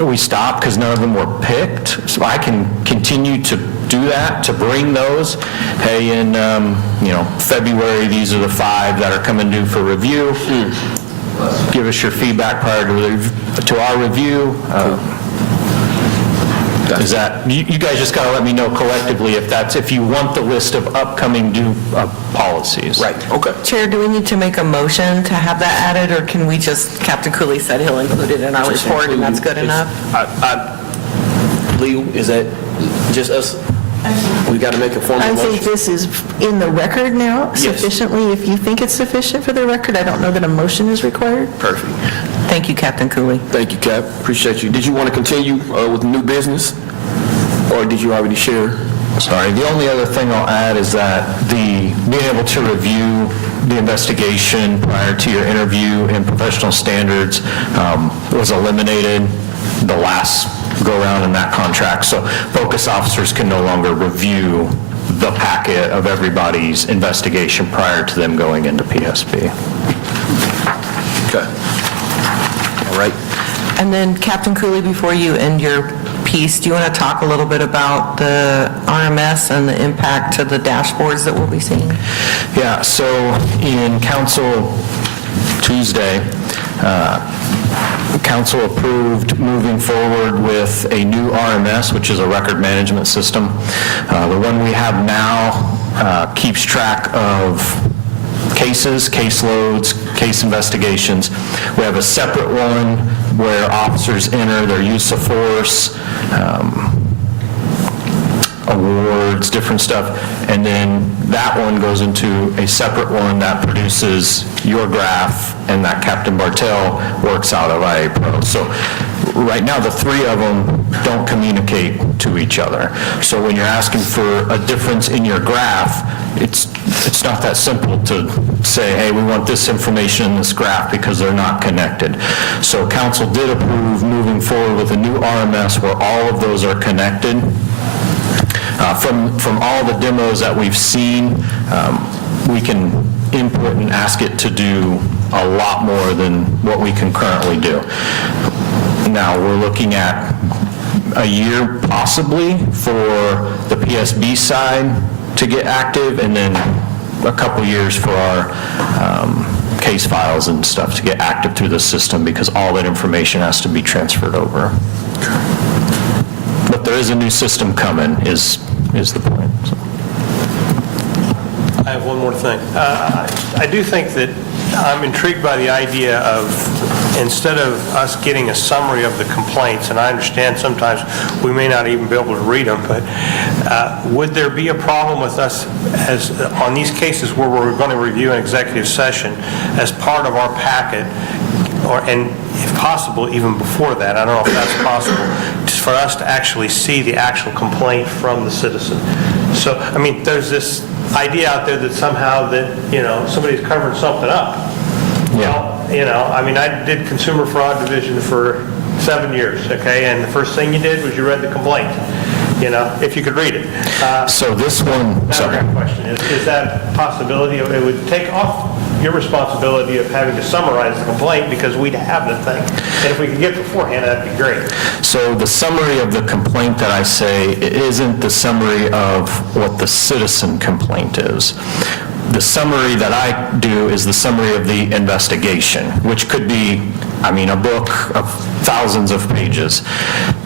We stopped because none of them were picked, so I can continue to do that, to bring those. Hey, in February, these are the 5 that are coming due for review. Give us your feedback prior to our review. Is that, you guys just got to let me know collectively if you want the list of upcoming due policies. Right, okay. Chair, do we need to make a motion to have that added, or can we just, Captain Cooley said he'll include it in our report and that's good enough? Legal, is that just us? We got to make a formal I motion? think this is in the record now Yes. sufficiently. If you think it's sufficient for the record, I don't know that a motion is required. Perfect. Thank you, Captain Cooley. Thank you, Cap. Appreciate you. Did you want to continue with new business? Or did you already share? Sorry, the only other thing I'll add is that being able to review the investigation prior to your interview in professional standards was eliminated the last go-around in that contract. So focus officers can no longer review the packet of everybody's investigation prior to them going into PSP. Okay. All right. And then, Captain Cooley, before you end your piece, do you want to talk a little bit about the RMS and the impact to the dashboards that we'll be seeing? Yeah, so in council Tuesday, council approved moving forward with a new RMS, which is a record management system. The one we have now keeps track of cases, caseloads, case investigations. We have a separate one where officers enter their use of force, awards, different stuff, and then that one goes into a separate one that produces your graph, and that Captain Bartel works out of IA Pro. So right now, the 3 of them don't communicate to each other. So when you're asking for a difference in your graph, it's not that simple to say, hey, we want this information in this graph, because they're not connected. So council did approve moving forward with a new RMS where all of those are connected. From all the demos that we've seen, we can input and ask it to do a lot more than what we can currently do. Now, we're looking at a year possibly for the PSB side to get active, and then a couple years for our case files and stuff to get active through the system, because all that information has to be transferred over. But there is a new system coming, is the point. So. I have one more thing. I do think that I'm intrigued by the idea of, instead of us getting a summary of the complaints, and I understand sometimes we may not even be able to read them, but would there be a problem with us on these cases where we're going to review an executive session as part of our packet, and if possible, even before that, I don't know if that's possible, just for us to actually see the actual complaint from the citizen? So, I mean, there's this idea out there that somehow that, somebody's covering something up. Yeah. Well, I mean, I did consumer fraud division for 7 years, okay? And the first thing you did was you read the complaint, if you could read it. So this one, sorry. That's my question. Is that a possibility? It would take off your responsibility of having to summarize the complaint, because we'd have the thing. And if we could get it beforehand, that'd be great. So the summary of the complaint that I say isn't the summary of what the citizen complaint is. The summary that I do is the summary of the investigation, which could be, a book of thousands of pages.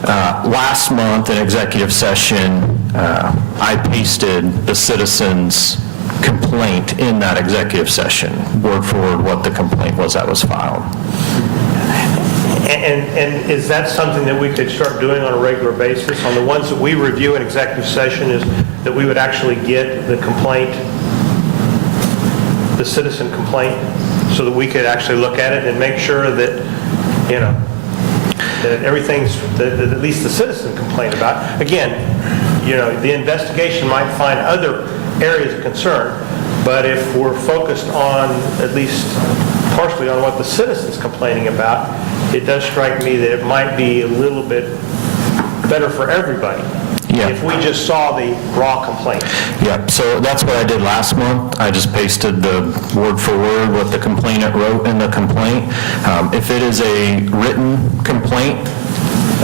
Last month in executive session, I pasted the citizen's complaint in that executive session, word for word what the complaint was that was filed. And is that something that we could start doing on a regular basis? On the ones that we review in executive session, is that we would actually get the complaint, the citizen complaint, so that we could actually look at it and make sure that, you know, that everything's, that at least the citizen complained about. Again, you know, the investigation might find other areas of concern, but if we're focused on, at least partially on what the citizen's complaining about, it does strike me that it might be a little bit better for everybody if we just saw the raw complaint. Yeah, so that's what I did last month. I just pasted the word for word what the complainant wrote in the complaint. If it is a written complaint,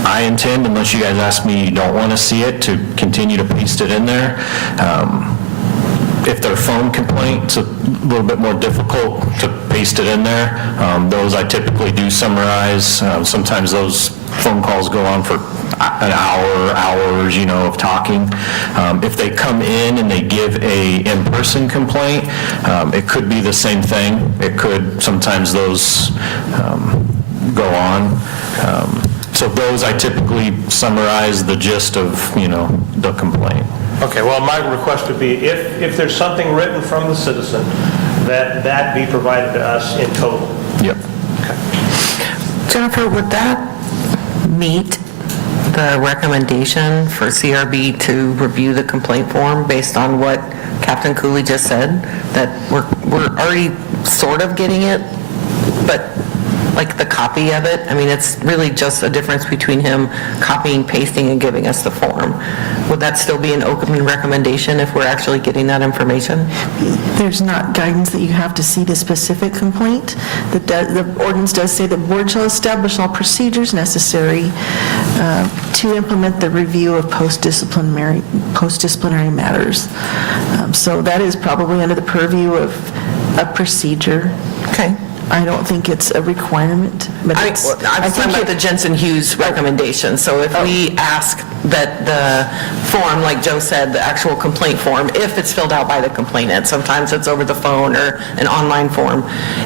I intend, unless you guys ask me you don't want to see it, to continue to paste it in there. If they're phone complaints, a little bit more difficult to paste it in there. Those I typically do summarize. Sometimes those phone calls go on for an hour, hours, you know, of talking. If they come in and they give a in-person complaint, it could be the same thing. It could, sometimes those go on. So those I typically summarize the gist of, you know, the complaint. Okay, well, my request would be, if there's something written from the citizen, that be provided to us in total. Yep. Okay. Jennifer, would that meet the recommendation for CRB to review the complaint form based on what Captain Cooley just said? That we're already sort of getting it, but like the copy of it, I mean, it's really just a difference between him copying, pasting, and giving us the form. Would that still be an open recommendation if we're actually getting that information? There's not guidance that you have to see the specific complaint. The ordinance does say the board shall establish all procedures necessary to implement the review of post-disciplinary matters. So that is probably under the purview of a procedure. Okay. I don't think it's a requirement, but I was talking about the Jensen Hughes recommendation. So if we ask that the form, like Joe said, the actual complaint form, if it's filled out by the complainant, sometimes it's over the phone or an online form,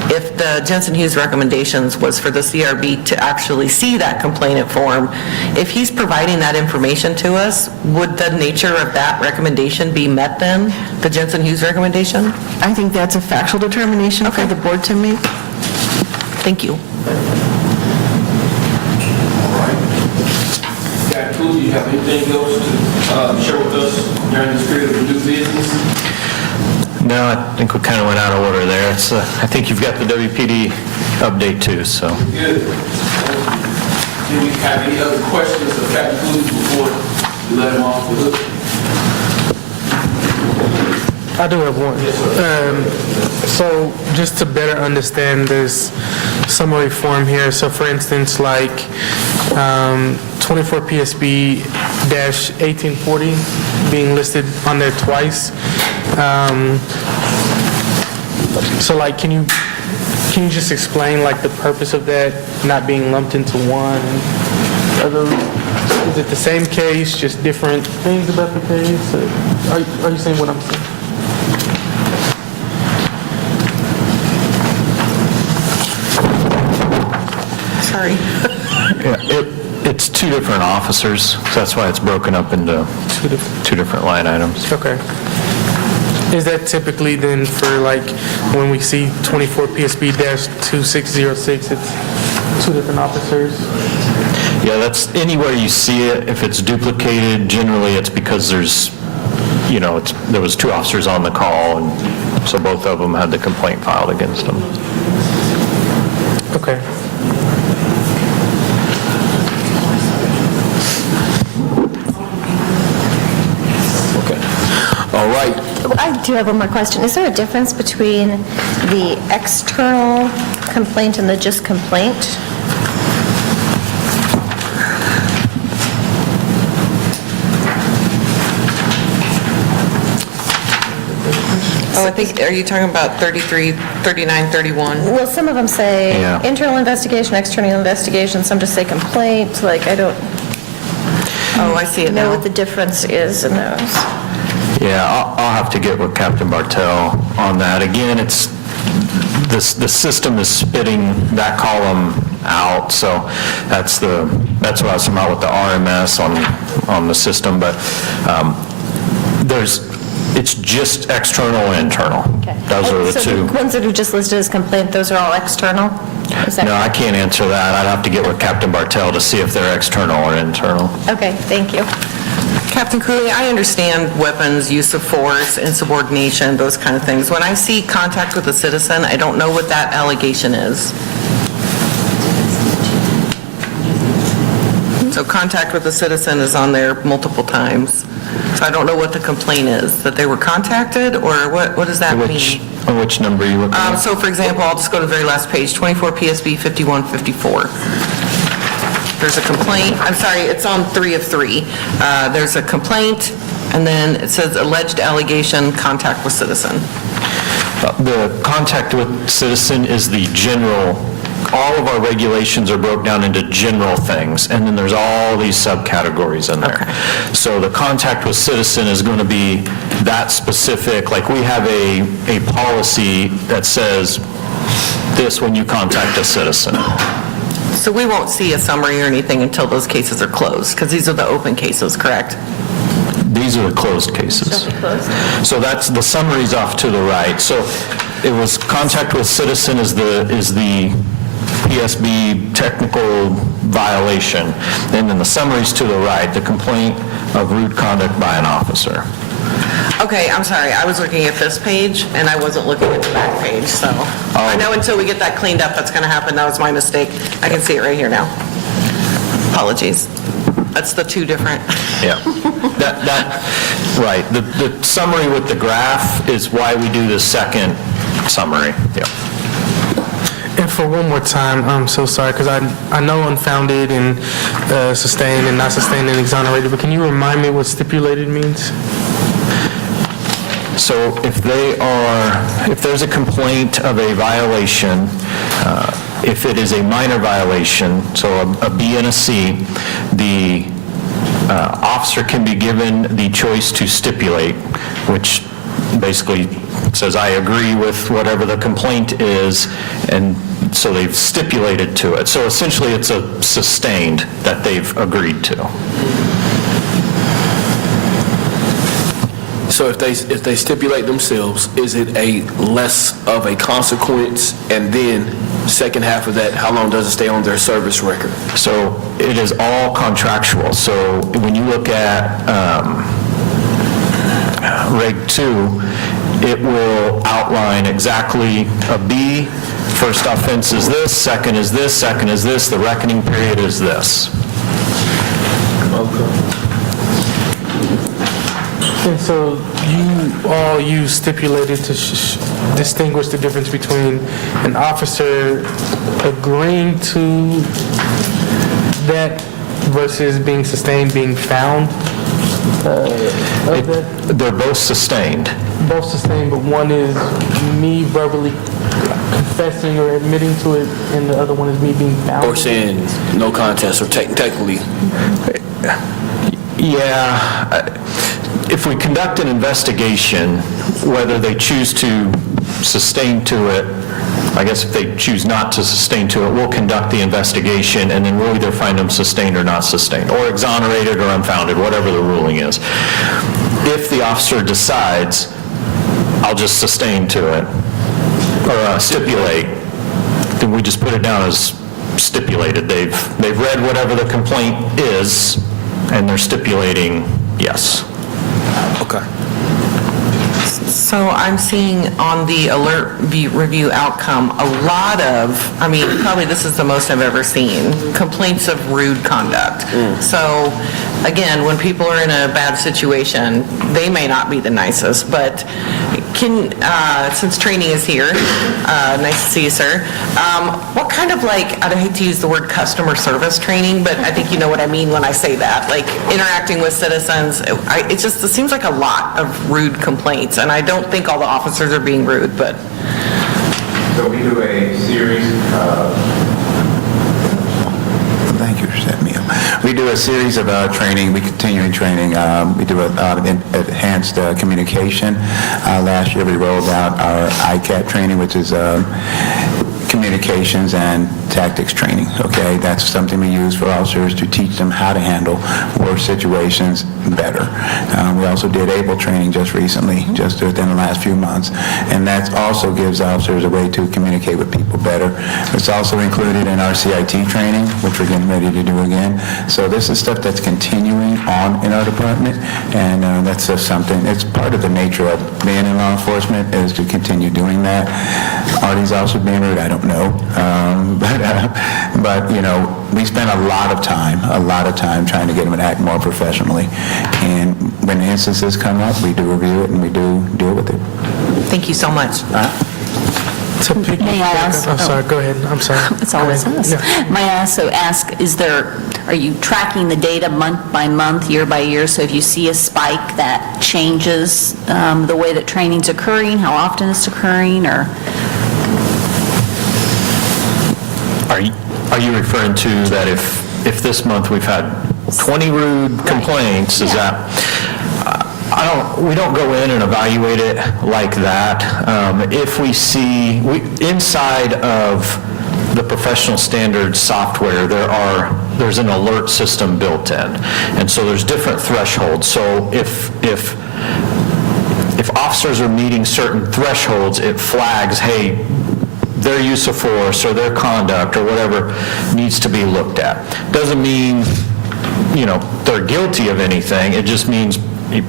if the Jensen Hughes recommendations was for the CRB to actually see that complainant form, if he's providing that information to us, would the nature of that recommendation be met then, the Jensen Hughes recommendation? I think that's a factual determination for the board to make. Thank you. All right. Dr. Cooley, do you have anything else to share with us during this period of new business? No, I think we kind of went out of order there. It's, I think you've got the WPD update too, so. Good. Do we have any other questions of Captain Cooley before we let him off the hook? I do have one. So just to better understand this summary form here, so for instance, like 24 PSB-1840 being listed on there twice. So like, can you just explain like the purpose of that not being lumped into one? Is it the same case, just different things about the case? Are you saying what I'm saying? Sorry. Yeah, it's two different officers, so that's why it's broken up into two different line items. Okay. Is that typically then for like when we see 24 PSB-2606, it's two different officers? Yeah, that's anywhere you see it. If it's duplicated, generally it's because there's, you know, there was two officers on the call, and so both of them had the complaint filed against them. Okay. All right. I do have one more question. Is there a difference between the external complaint and the just complaint? Oh, I think, are you talking about 33, 39, 31? Well, some of them say Yeah. internal investigation, external investigation, some just say complaint, like I don't Oh, I see it know now. what the difference is in those. Yeah, I'll have to get with Captain Bartel on that. Again, it's, the system is spitting that column out. So that's why I was talking about with the RMS on the system, but it's just external and internal. Okay. Those are the So two. the ones that are just listed as complaint, those are all external? Is that No, I correct? can't answer that. I'd have to get with Captain Bartel to see if they're external or internal. Okay, thank you. Captain Cooley, I understand weapons, use of force, insubordination, those kind of things. When I see contact with a citizen, I don't know what that allegation is. So contact with a citizen is on there multiple times. So I don't know what the complaint is, that they were contacted, or what does that mean? Which number are you looking at? So for example, I'll just go to the very last page, 24 PSB 5154. There's a complaint, I'm sorry, it's on 3 of 3. There's a complaint, and then it says alleged allegation, contact with citizen. The contact with citizen is the general, all of our regulations are broke down into general things, and then there's all these subcategories in there. So the contact with citizen is going to be that specific, like we have a policy that says this when you contact a citizen. So we won't see a summary or anything until those cases are closed, because these are the open cases, correct? These are the closed cases. So that's, the summary's off to the right. So it was contact with citizen is the PSB technical violation. And then the summary's to the right, the complaint of rude conduct by an officer. Okay, I'm sorry, I was looking at this page, and I wasn't looking at the back page, so. I know until we get that cleaned up, that's gonna happen, that was my mistake. I can see it right here now. Apologies. That's the two different. Yeah. Right. The summary with the graph is why we do the second summary. Yeah. And for one more time, I'm so sorry, because I know unfounded and sustained and not sustained and exonerated, but can you remind me what stipulated means? So if there's a complaint of a violation, if it is a minor violation, so a B and a C, the officer can be given the choice to stipulate, which basically says, I agree with whatever the complaint is, and so they've stipulated to it. So essentially, it's a sustained that they've agreed to. So if they stipulate themselves, is it a less of a consequence? And then second half of that, how long does it stay on their service record? So it is all contractual. So when you look at Reg 2, it will outline exactly a B, first offense is this, second is this, second is this, the reckoning period is this. And so you stipulated to distinguish the difference between an officer agreeing to that versus being sustained, being found? They're both sustained. Both sustained, but one is me verbally confessing or admitting to it, and the other one is me being found? Or saying no contest, or technically? Yeah. If we conduct an investigation, whether they choose to sustain to it, I guess if they choose not to sustain to it, we'll conduct the investigation, and then we'll either find them sustained or not sustained, or exonerated or unfounded, whatever the ruling is. If the officer decides, I'll just sustain to it, or stipulate, then we just put it down as stipulated. They've read whatever the complaint is, and they're stipulating yes. Okay. So I'm seeing on the alert review outcome, a lot of, I mean, probably this is the most I've ever seen, complaints of rude conduct. So again, when people are in a bad situation, they may not be the nicest, but since training is here, nice to see you, sir, what kind of I hate to use the word customer service training, but I think you know what I mean when I say that, like interacting with citizens, it seems like a lot of rude complaints, and I don't think all the officers are being rude, but. So we do a series Thank you for setting me up. We do a series of training, we continuing training. We do a lot of enhanced communication. Last year we rolled out our ICAT training, which is communications and tactics training, okay? That's something we use for officers to teach them how to handle war situations better. We also did ABLE training just recently, just within the last few months, and that also gives officers a way to communicate with people better. It's also included in our CIT training, which we're getting ready to do again. So this is stuff that's continuing on in our department, and that's just something, it's part of the nature of being in law enforcement is to continue doing that. Are these officers being rude? I don't know. But you know, we spend a lot of time trying to get them to act more professionally. And when the instances come up, we do review it and we do deal with it. Thank you so much. May I ask? I'm sorry, go ahead, I'm sorry. It's always us. Yeah. May I also ask, are you tracking the data month by month, year by year? So if you see a spike, that changes the way that training's occurring, how often it's occurring, or? Are you referring to that if this month we've had 20 rude complaints, is that, we don't go in and evaluate it like that. If we see, inside of the professional standards software, there's an alert system built in. And so there's different thresholds. So if officers are meeting certain thresholds, it flags, hey, their use of force or their conduct or whatever needs to be looked at. Doesn't mean, they're guilty of anything. It just means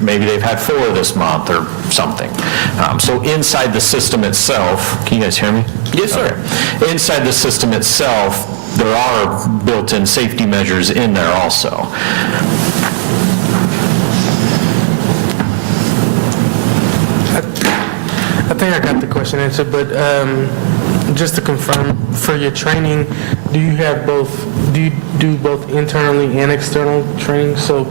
maybe they've had 4 this month or something. So inside the system itself, can you guys hear me? Yes, sir. Okay. Inside the system itself, there are built-in safety measures in there also. I think I got the question answered, but just to confirm, for your training, do you do both internally and external training? So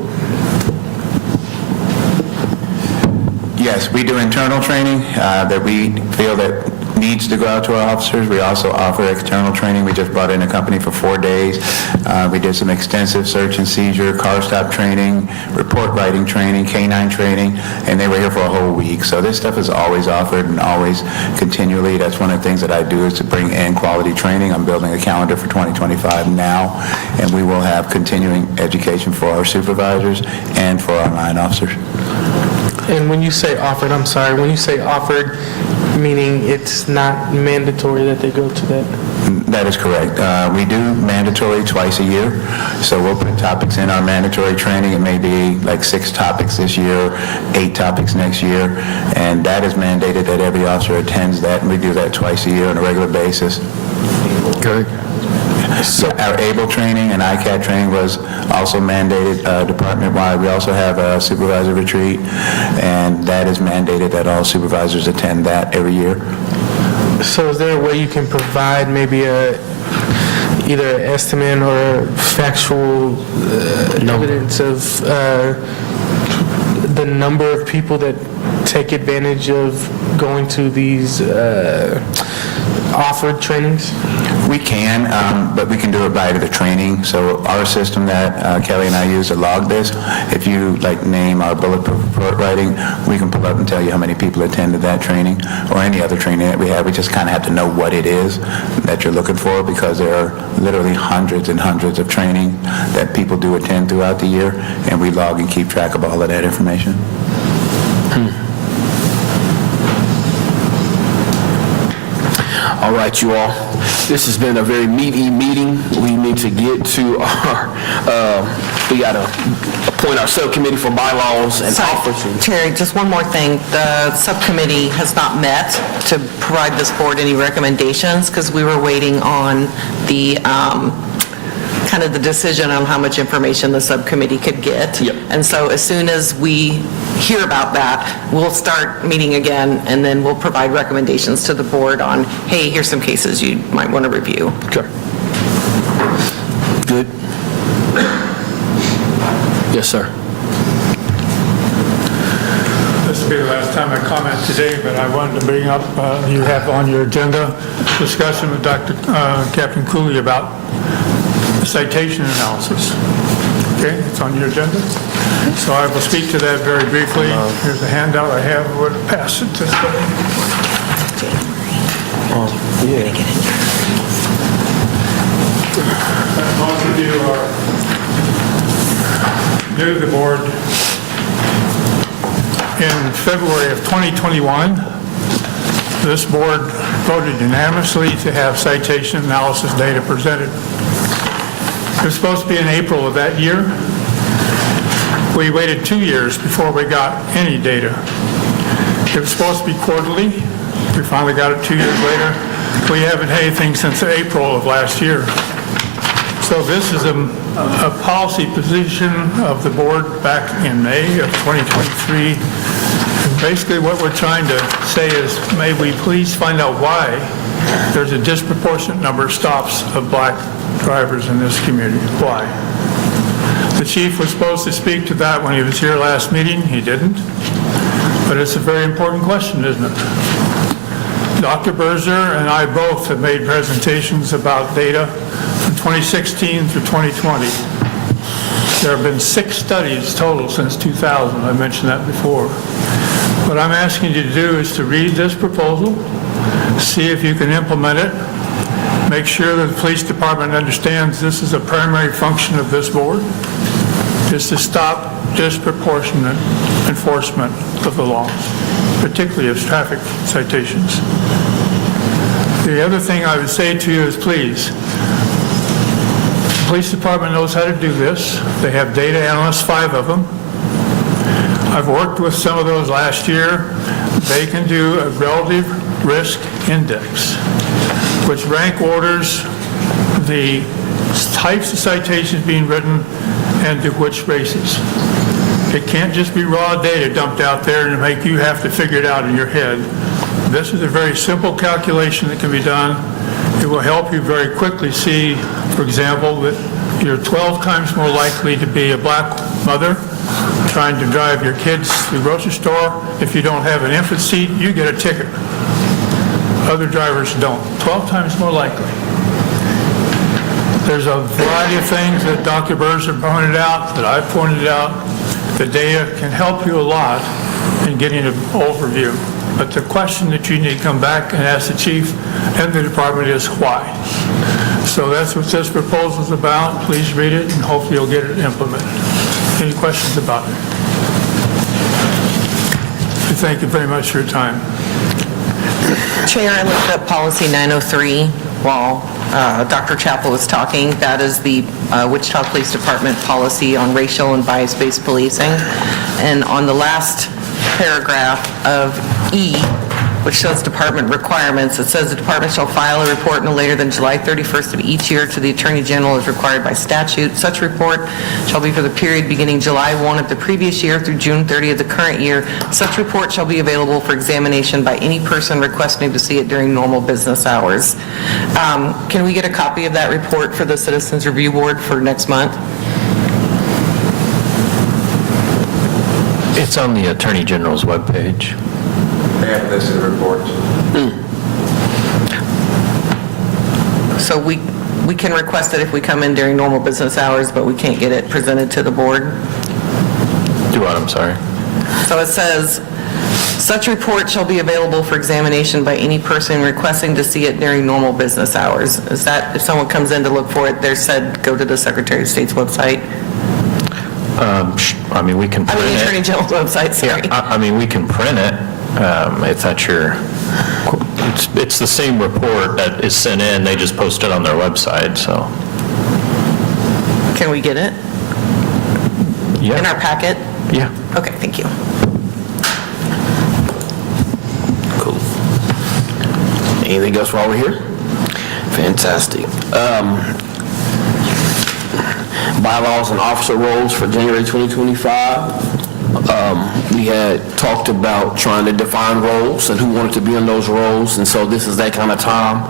Yes, we do internal training that we feel that needs to go out to our officers. We also offer external training. We just brought in a company for 4 days. We did some extensive search and seizure, car stop training, report writing training, canine training, and they were here for a whole week. So this stuff is always offered and always continually. That's one of the things that I do is to bring in quality training. I'm building a calendar for 2025 now, and we will have continuing education for our supervisors and for our line officers. And when you say offered, I'm sorry, when you say offered, meaning it's not mandatory that they go to that? That is correct. We do mandatory twice a year, so we'll put topics in our mandatory training. It may be like 6 topics this year, 8 topics next year, and that is mandated that every officer attends that, and we do that twice a year on a regular basis. Good. So our ABLE training and ICAT training was also mandated department-wide. We also have a supervisor retreat, and that is mandated that all supervisors attend that every year. So is there a way you can provide maybe either an estimate or factual evidence of the number of people that take advantage of going to these offered trainings? We can, but we can do it by the training. So our system that Kelly and I use to log this, if you name our bulletproof report writing, we can pull up and tell you how many people attended that training or any other training that we have. We just kind of have to know what it is that you're looking for, because there are literally hundreds and hundreds of training that people do attend throughout the year, and we log and keep track of all of that information. All right, you all. This has been a very meaty meeting. We need to get to our, we got to appoint our subcommittee for bylaws and officers. Terry, just one more thing. The subcommittee has not met to provide this board any recommendations because we were waiting on the kind of the decision on how much information the subcommittee could get. Yep. And so as soon as we hear about that, we'll start meeting again, and then we'll provide recommendations to the board on, hey, here's some cases you might want to review. Okay. Good. Yes, sir. This will be the last time I comment today, but I wanted to bring up, you have on your agenda, discussion with Captain Cooley about citation analysis. Okay, it's on your agenda. So I will speak to that very briefly. Here's a handout I have. We'll pass it this way. Most of you are new to the board. In February of 2021, this board voted unanimously to have citation analysis data presented. It was supposed to be in April of that year. We waited 2 years before we got any data. It was supposed to be quarterly. We finally got it 2 years later. We haven't had anything since April of last year. So this is a policy position of the board back in May of 2023. And basically what we're trying to say is, may we please find out why there's a disproportionate number of stops of black drivers in this community. Why? The chief was supposed to speak to that when he was here last meeting. He didn't. But it's a very important question, isn't it? Dr. Berzer and I both have made presentations about data from 2016 through 2020. There have been 6 studies total since 2000. I mentioned that before. What I'm asking you to do is to read this proposal, see if you can implement it, make sure that the police department understands this is a primary function of this board, is to stop disproportionate enforcement of the law, particularly of traffic citations. The other thing I would say to you is, please, the police department knows how to do this. They have data analysts, 5 of them. I've worked with some of those last year. They can do a relative risk index, which rank orders the types of citations being written and to which races. It can't just be raw data dumped out there and make you have to figure it out in your head. This is a very simple calculation that can be done. It will help you very quickly see, for example, that you're 12 times more likely to be a black mother trying to drive your kids to the grocery store. If you don't have an infant seat, you get a ticket. Other drivers don't. 12 times more likely. There's a variety of things that Dr. Berzer pointed out, that I've pointed out. The data can help you a lot in getting an overview. But the question that you need to come back and ask the chief and the department is why. So that's what this proposal is about. Please read it, and hopefully you'll get it implemented. Any questions about it? Thank you very much for your time. Chair, I looked up policy 903 while Dr. Chappell was talking. That is the Wichita Police Department policy on racial and bias-based policing. And on the last paragraph of E, which shows department requirements, it says the department shall file a report no later than July 31st of each year to the Attorney General as required by statute. Such report shall be for the period beginning July 1 of the previous year through June 30 of the current year. Such report shall be available for examination by any person requesting to see it during normal business hours. Can we get a copy of that report for the Citizens Review Board for next month? It's on the Attorney General's webpage. They have listed reports. So we can request it if we come in during normal business hours, but we can't get it presented to the board? Do what, I'm sorry? So it says, such report shall be available for examination by any person requesting to see it during normal business hours. Is that, if someone comes in to look for it, they're said, go to the Secretary of State's website? I mean, we can print it. the Attorney General's website, sorry. Yeah, I mean, we can print it. It's at your, it's the same report that is sent in, they just post it on their website, so. Can we get it? Yeah. In our packet? Yeah. Okay, thank you. Cool. Anything else while we're here? Fantastic. Bylaws and officer roles for January 2025. We had talked about trying to define roles and who wanted to be in those roles, and so this is that kind of time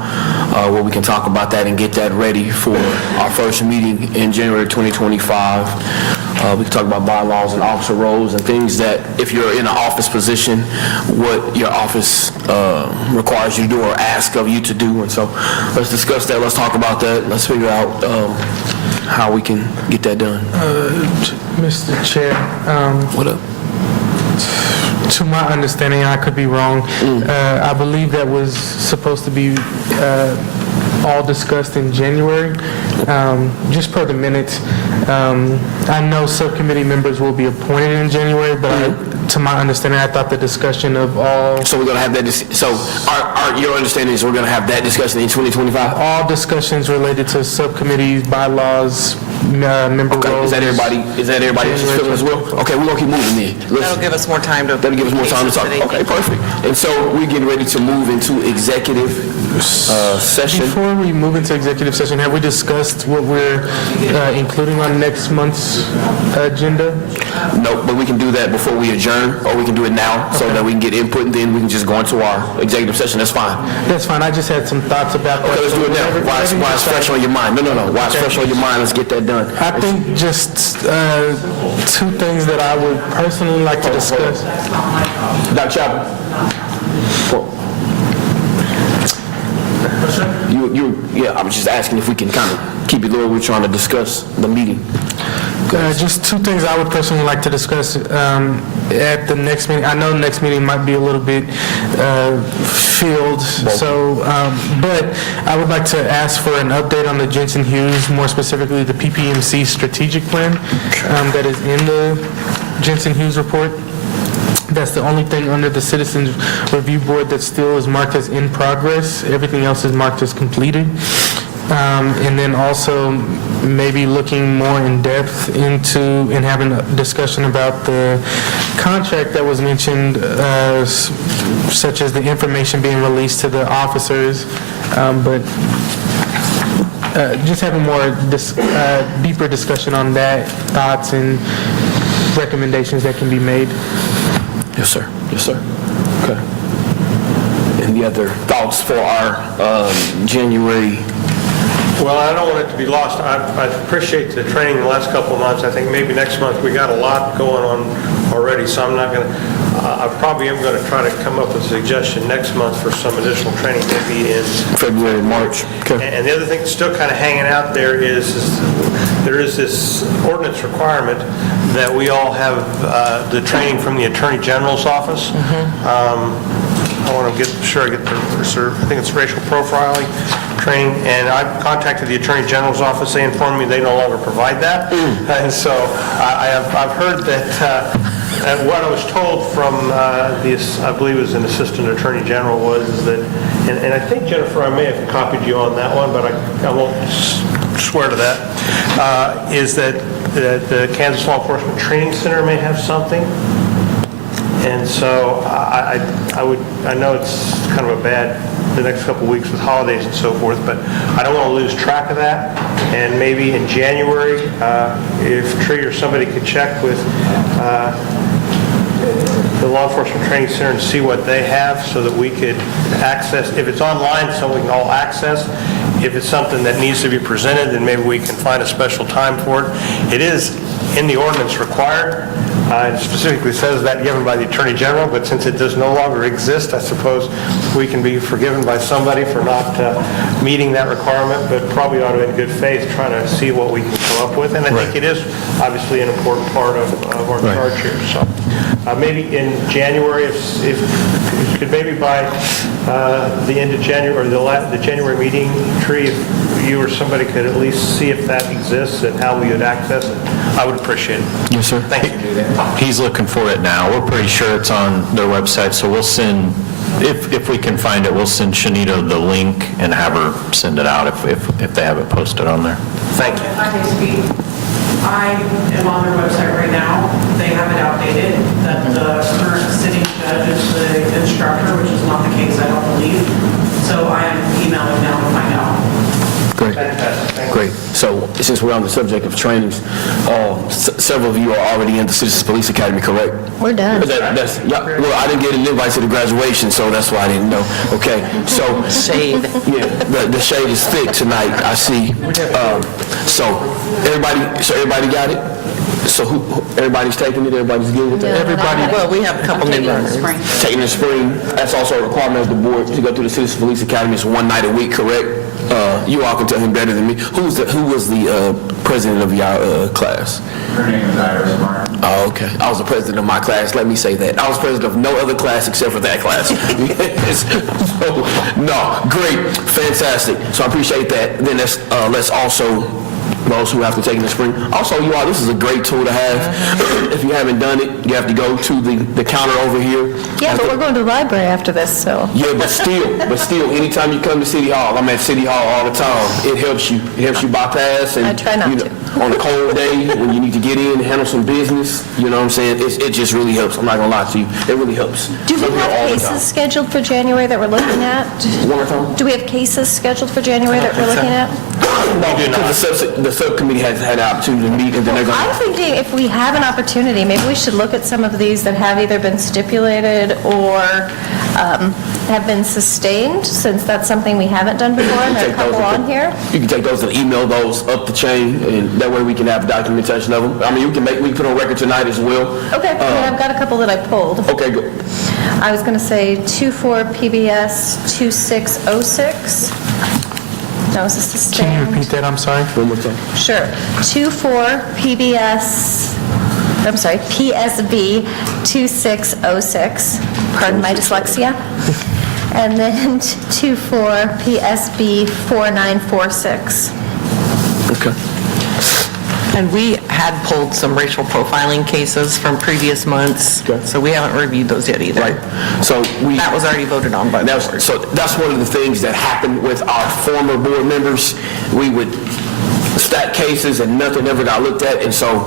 where we can talk about that and get that ready for our first meeting in January 2025. We can talk about bylaws and officer roles and things that, if you're in an office position, what your office requires you to do or ask of you to do. And so let's discuss that. Let's talk about that. Let's figure out how we can get that done. Mr. Chair. What up? To my understanding, I could be wrong, I believe that was supposed to be all discussed in January. Just per the minutes, I know subcommittee members will be appointed in January, but to my understanding, I thought the discussion of all... So we're going to have that, your understanding is we're going to have that discussion in 2025? All discussions related to subcommittees, bylaws, member Okay, roles. is that everybody else's feeling as well? Okay, we're going to keep moving then. That'll give us more time to... That'll give us more time to talk. Okay, perfect. And so we're getting ready to move into executive session. Before we move into executive session, have we discussed what we're including on next month's agenda? No, but we can do that before we adjourn, or we can do it now, so that we can get input, and then we can just go into our executive session. That's fine. That's fine. I just had some thoughts about that. Okay, let's do it now. Why it's fresh on your mind? No. Why it's fresh on your mind? Let's get that done. I think just two things that I would personally like to discuss. Dr. Chapel. Yeah, I was just asking if we can kind of keep it lower. We're trying to discuss the meeting. Just two things I would personally like to discuss at the next meeting. I know the next meeting might be a little bit filled, so, but I would like to ask for an update on the Jensen Hughes, more specifically the PPMC strategic plan that is in the Jensen Hughes report. That's the only thing under the Citizens Review Board that still is marked as in progress. Everything else is marked as completed. And then also maybe looking more in depth into and having a discussion about the contract that was mentioned, such as the information being released to the officers, but just having more deeper discussion on that, thoughts and recommendations that can be made. Yes, sir. Yes, sir. Okay. Any other thoughts for our January? Well, I don't want it to be lost. I appreciate the training the last couple of months. I think maybe next month, we got a lot going on already, so I'm not going to, I probably am going to try to come up with a suggestion next month for some additional training, maybe in February, March. Okay. And the other thing that's still kind of hanging out there is there is this ordinance requirement that we all have the training from the Attorney General's office. I want to get sure I get the, I think it's racial profiling training, and I've contacted the Attorney General's office. They informed me they no longer provide that, and so I've heard that. What I was told from this, I believe it was an Assistant Attorney General, was that, and I think, Jennifer, I may have copied you on that one, but I won't swear to that, is that the Kansas Law Enforcement Training Center may have something. And so I know it's kind of a bad, the next couple of weeks with holidays and so forth, but I don't want to lose track of that. And maybe in January, if Tree or somebody could check with the Law Enforcement Training Center and see what they have so that we could access, if it's online, so we can all access. If it's something that needs to be presented, then maybe we can find a special time for it. It is in the ordinance required. It specifically says that given by the Attorney General, but since it does no longer exist, I suppose we can be forgiven by somebody for not meeting that requirement, but probably ought to, in good faith, try to see what we can come up with. And I think it is obviously an important part of our charge here. So maybe in January, if could maybe by the end of January, or the January meeting, Tree, if you or somebody could at least see if that exists and how we would access it, I would appreciate it. Yes, sir. Thank you. He's looking for it now. We're pretty sure it's on their website, so we'll send, if we can find it, we'll send Shanita the link and have her send it out if they have it posted on there. Thank you. I can speak. I am on their website right now. They have it outdated, that the current sitting judge is the instructor, which is not the case, I don't believe. So I am emailing now to find out. Great. Great. So since we're on the subject of trainings, several of you are already in the Citizens Police Academy, correct? We're done. Well, I didn't get an invite to the graduation, so that's why I didn't know. Okay, so. Shade. Yeah, the shade is thick tonight, I see. So everybody got it? So everybody's taking it, everybody's good with that? Everybody. Well, we have a couple new learners. Taking the spring, that's also a requirement of the board to go through the Citizens Police Academy. It's one night a week, correct? You all can tell him better than me. Who was the president of your class? Her name is Iris Martin. Oh, okay. I was the president of my class, let me say that. I was president of no other class except for that class. So, no, great, fantastic. So I appreciate that. Then let's also, those who have to take in the spring. Also, you all, this is a great tool to have. If you haven't done it, you have to go to the counter over here. Yeah, but we're going to the library after this, so. Yeah, but still, anytime you come to City Hall, I'm at City Hall all the time. It helps you. It helps you bypass. And, I try not to. On a cold day, when you need to get in and handle some business, you know what I'm saying? It just really helps. I'm not gonna lie to you. It really helps. Do we I'm here all have the time. cases scheduled for January that we're looking at? One more time? Do we have cases scheduled for January that we're looking at? No, because the subcommittee has had an opportunity to meet, and then they're I'm gonna. thinking if we have an opportunity, maybe we should look at some of these that have either been stipulated or have been sustained, since that's something we haven't done before, and there are a couple on here. You can take those and email those up the chain, and that way we can have documentation of them. I mean, we can put on record tonight as well. Okay, yeah, I've got a couple that I pulled. Okay, good. I was going to say 24 PBS 2606. That was a Can you sustained. repeat that? I'm sorry. One more time. Sure. 24 PBS, I'm sorry, PSB 2606. Pardon my dyslexia. And then 24 PSB 4946. Okay. And we had pulled some racial profiling cases from previous months, so we haven't reviewed those yet either. Right. So That was already voted on by the board. So that's one of the things that happened with our former board members. We would stack cases and nothing ever got looked at, and so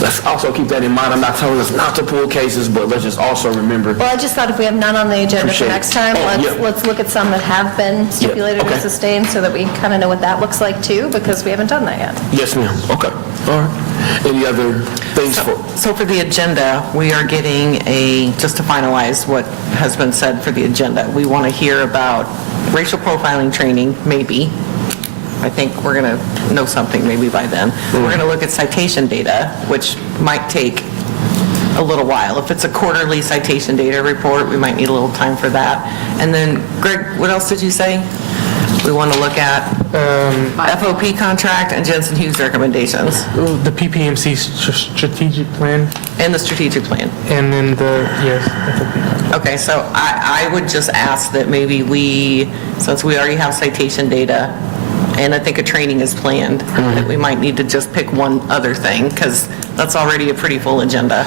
let's also keep that in mind. I'm not telling us not to pull cases, but let's just also remember. Well, I just thought if we have none on the agenda for Appreciate it. next time, Oh, yeah. let's look at some that have been stipulated or okay. sustained so that we kind of know what that looks like too, because we haven't done that yet. Yes, ma'am. Okay. All right. Any other things for? So for the agenda, we are getting just to finalize what has been said for the agenda, we want to hear about racial profiling training, maybe. I think we're going to know something maybe by then. We're going to look at citation data, which might take a little while. If it's a quarterly citation data report, we might need a little time for that. And then, Greg, what else did you say? We want to look at FOP contract and Jensen Hughes recommendations. The PPMC strategic plan, And the strategic plan. and then yes, FOP. Okay, so I would just ask that maybe we, since we already have citation data, and I think a training is planned, that we might need to just pick one other thing, because that's already a pretty full agenda.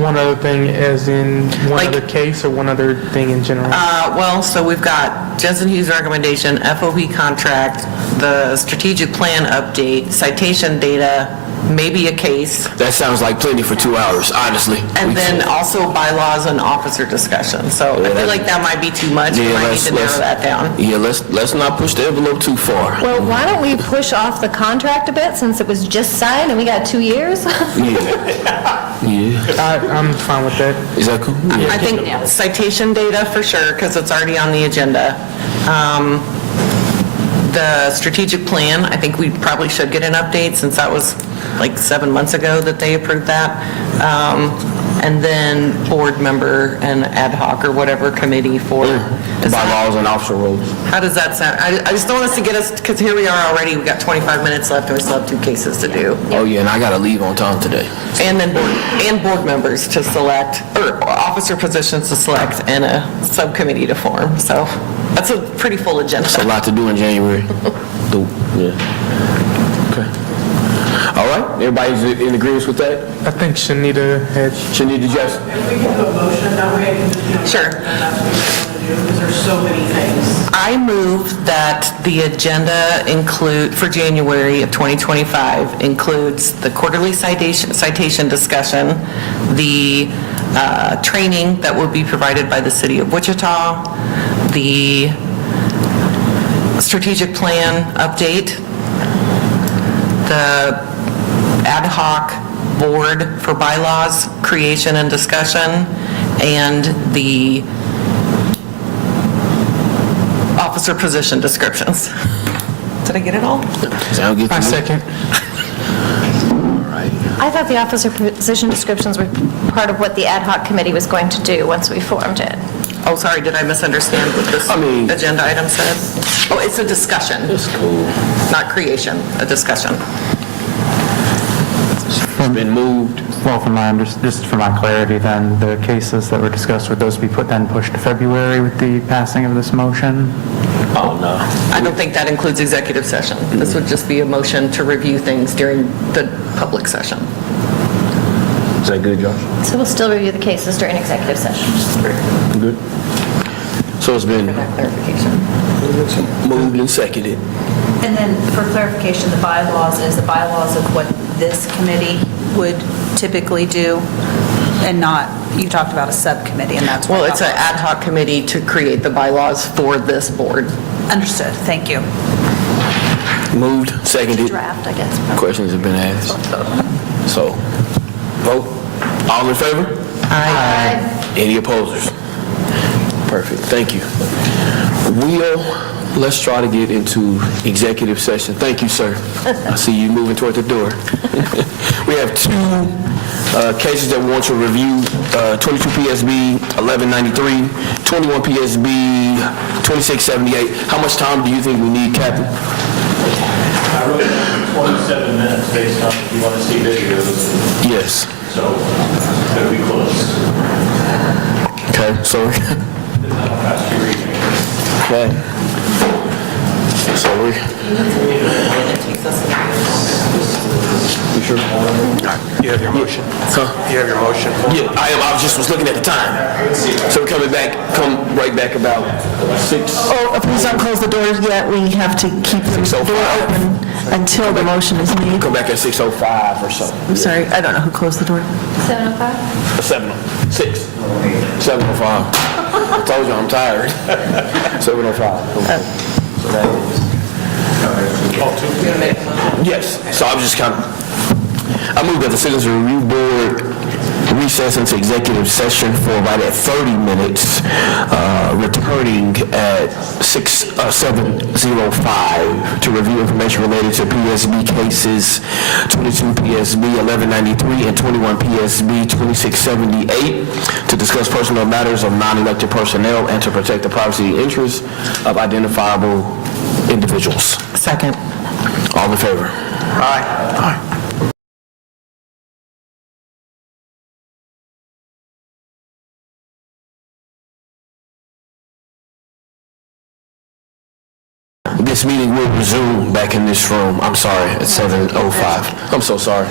One other thing, as in one other case, or one other thing in general? Well, so we've got Jensen Hughes recommendation, FOP contract, the strategic plan update, citation data, maybe a case, That sounds like plenty for 2 hours, honestly. and then also bylaws and officer discussion. So I feel like that might be too much. We might need to narrow that down. Yeah, let's not push the envelope too far. Well, why don't we push off the contract a bit, since it was just signed and we got 2 years? Yeah. I'm fine with that. Is that cool? Yeah. I think citation data for sure, because it's already on the agenda. The strategic plan, I think we probably should get an update, since that was like 7 months ago that they approved that. And then board member and ad hoc or whatever committee for. Bylaws and officer roles. How does that sound? I just don't want us to get us, because here we are already, we got 25 minutes left and we still have 2 cases to do. Oh, yeah, and I gotta leave on time today. And then board members to select, or officer positions to select, and a subcommittee to form. So that's a pretty full agenda. That's a lot to do in January. Yeah. Okay. All right, everybody's in agreement with that? I think Shanita had. Shanita, just. If we can do a motion, that way I can just, Sure. that's what I want to do, because there's so many things. I move that the agenda for January of 2025 includes the quarterly citation discussion, the training that will be provided by the City of Wichita, the strategic plan update, the ad hoc board for bylaws creation and discussion, and the officer position descriptions. Did I get it all? Sound good to I me? second. I thought the officer position descriptions were part of what the ad hoc committee was going to do once we formed it. Oh, sorry, did I misunderstand what this agenda item said? Oh, it's a discussion. That's cool. Not creation, a discussion. It's been moved. Well, just for my clarity then, the cases that were discussed, would those be pushed to February with the passing of this motion? Oh, no. I don't think that includes executive session. This would just be a motion to review things during the public session. Is that good, Josh? So we'll still review the cases during executive session. Good. So it's been For that clarification. moved and seconded. And then for clarification, the bylaws is the bylaws of what this committee would typically do and not, you talked about a subcommittee and that's what. Well, it's an ad hoc committee to create the bylaws for this board. Understood, thank you. Moved, seconded. Draft, I guess. Questions have been asked. So, vote. All in favor? Aye. Any opposers? Perfect, thank you. Let's try to get into executive session. Thank you, sir. I see you moving toward the door. We have two cases that we want to review, 22 PSB 1193, 21 PSB 2678. How much time do you think we need, Captain? I wrote down 27 minutes based on if you want to see videos, Yes. so it's going to be close. Okay, so, okay. So we, It takes us you sure? You have your motion? Huh? You have your motion? Yeah, I just was looking at the time. So we're come right back about 6. Oh, please don't close the doors yet. We have to keep the door open until the motion is made. Come back at 6:05 or so. I'm sorry, I don't know who closed the door. 7:05? 7:05. I told you I'm tired. 7:05. So that is. Yes, so I was just I moved that the Citizens Review Board recess into executive session for right at 30 minutes, returning at 7:05 to review information related to PSB cases 22 PSB 1193 and 21 PSB 2678, to discuss personal matters of non-elected personnel and to protect the privacy interests of identifiable individuals. Second. All in favor? Aye. Aye. This meeting will resume back in this room. I'm sorry, at 7:05. I'm so sorry.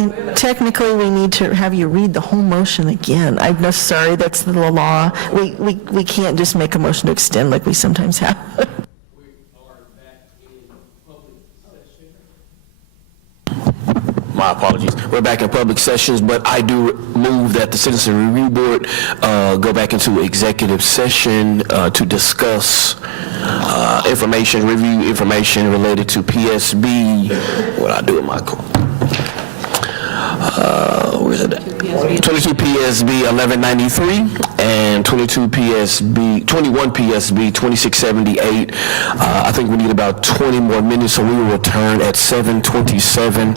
And technically, we need to have you read the whole motion again. I'm sorry, that's the law. We can't just make a motion to extend like we sometimes have. My apologies. We're back in public sessions, but I do move that the Citizen Review Board go back into executive session to discuss review information related to PSB. What I do in my where is it? 22 PSB 1193 and 21 PSB 2678. I think we need about 20 more minutes, so we will return at 7:27.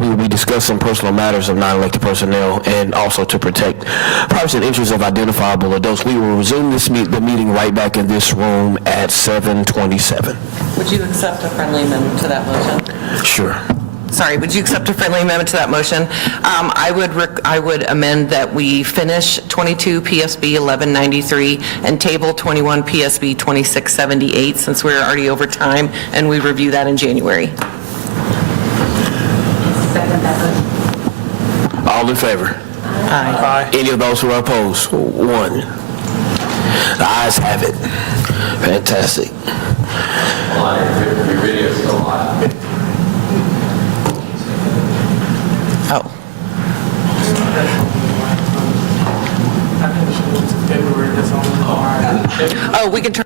We will be discussing personal matters of non-elected personnel and also to protect privacy and interests of identifiable adults. We will resume the meeting right back in this room at 7:27. Would you accept a friendly amendment to that motion? Sure. Sorry, would you accept a friendly amendment to that motion? I would amend that we finish 22 PSB 1193 and table 21 PSB 2678, since we're already over time, and we review that in January. All in favor? Aye. Any of those who are opposed? One. The ayes have it. Fantastic. Your video's still live. Oh. Oh, we can turn.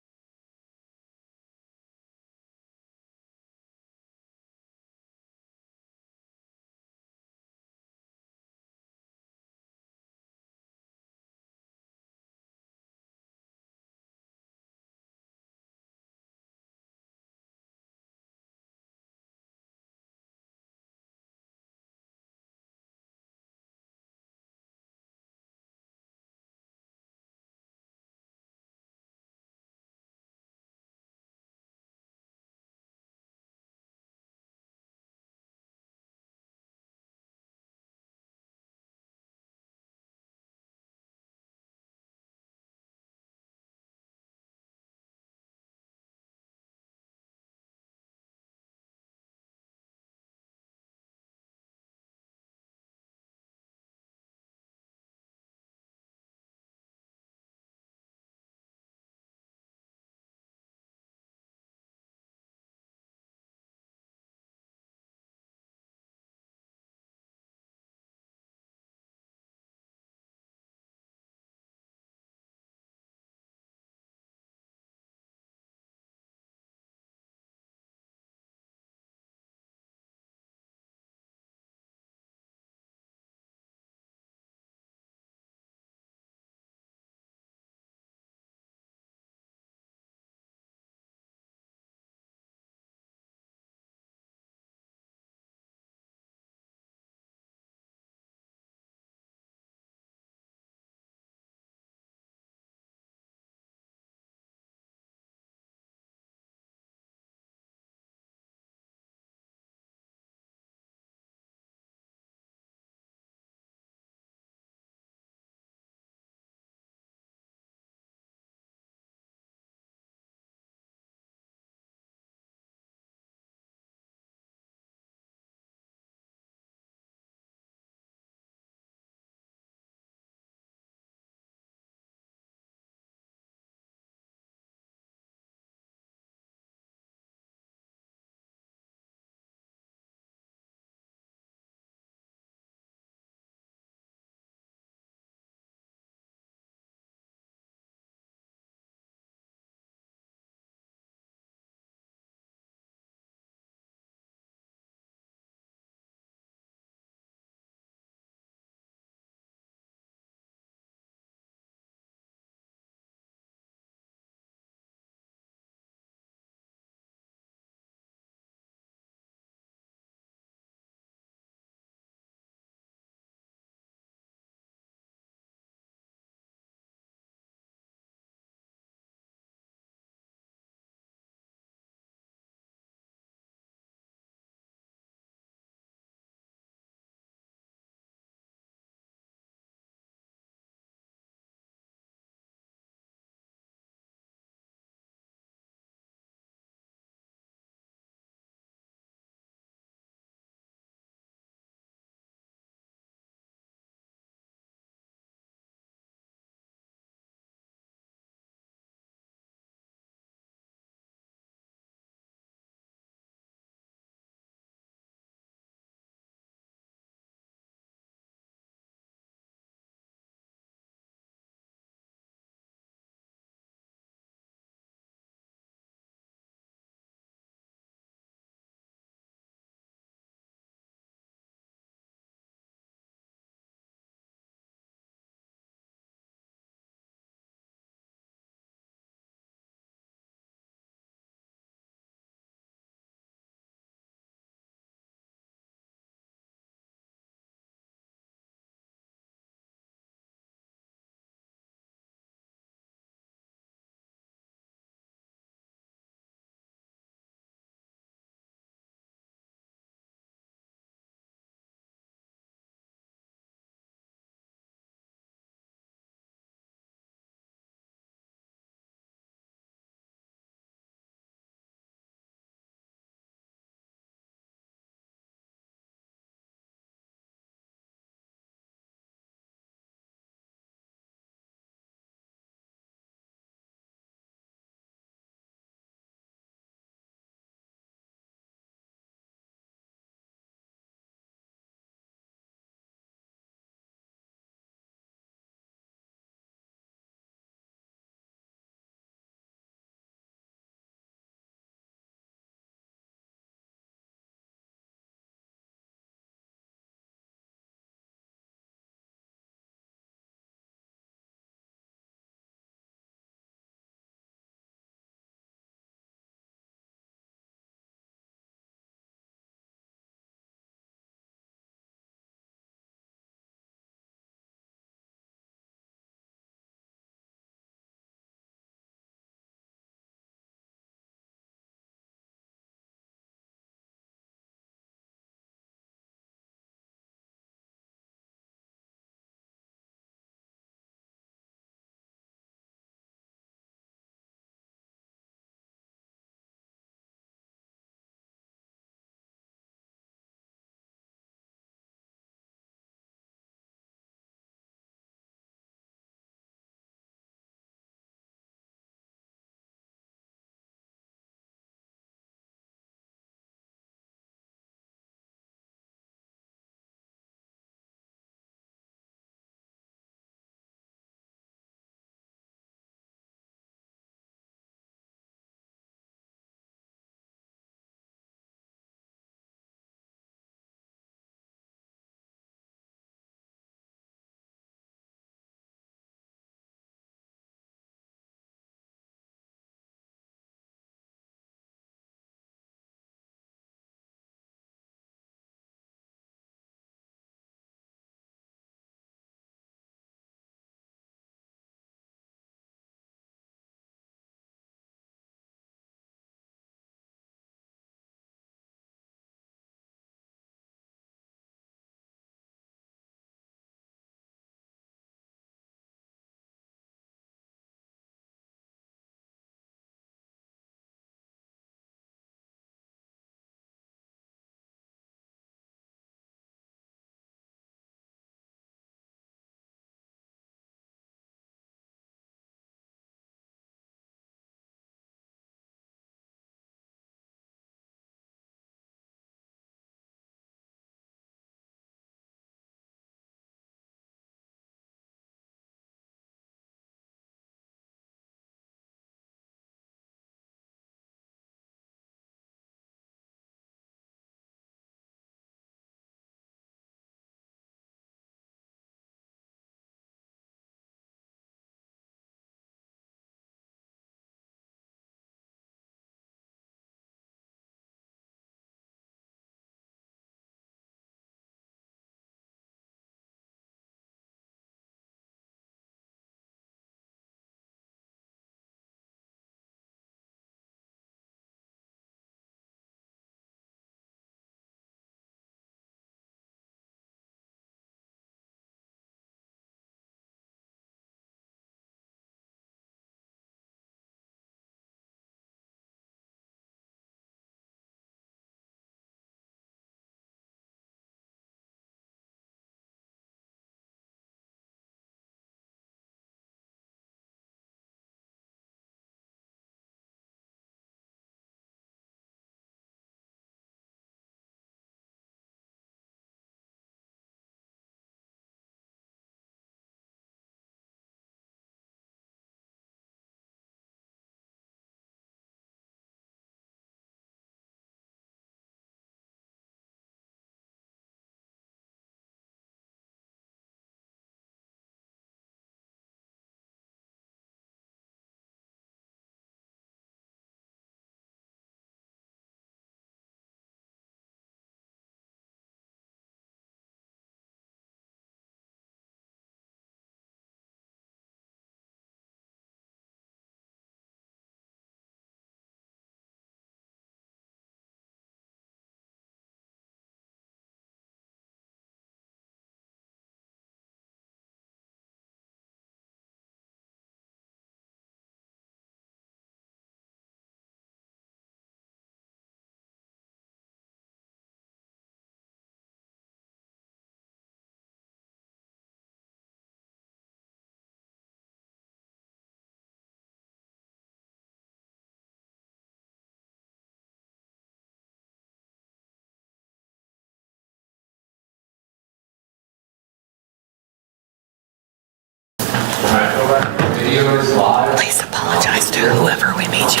Please apologize to whoever we made you.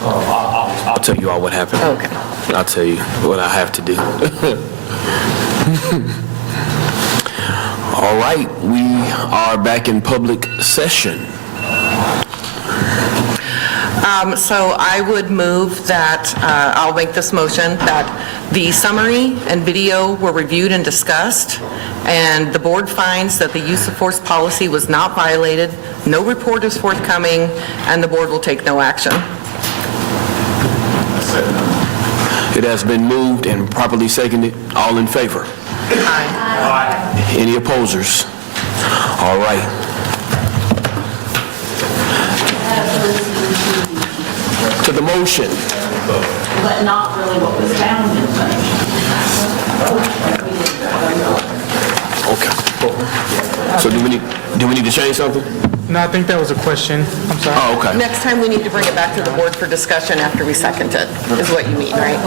I'll tell you all what happened. Okay. I'll tell you what I have to do. All right, we are back in public session. So I would move that, I'll make this motion, that the summary and video were reviewed and discussed, and the board finds that the use of force policy was not violated, no report is forthcoming, and the board will take no action. It has been moved and properly seconded. All in favor? Aye. Any opposers? All right. To the motion. But not really what was found in the motion. Okay. So do we need to change something? No, I think that was a question. I'm sorry. Oh, okay. Next time, we need to bring it back to the board for discussion after we second it, is what you mean, right?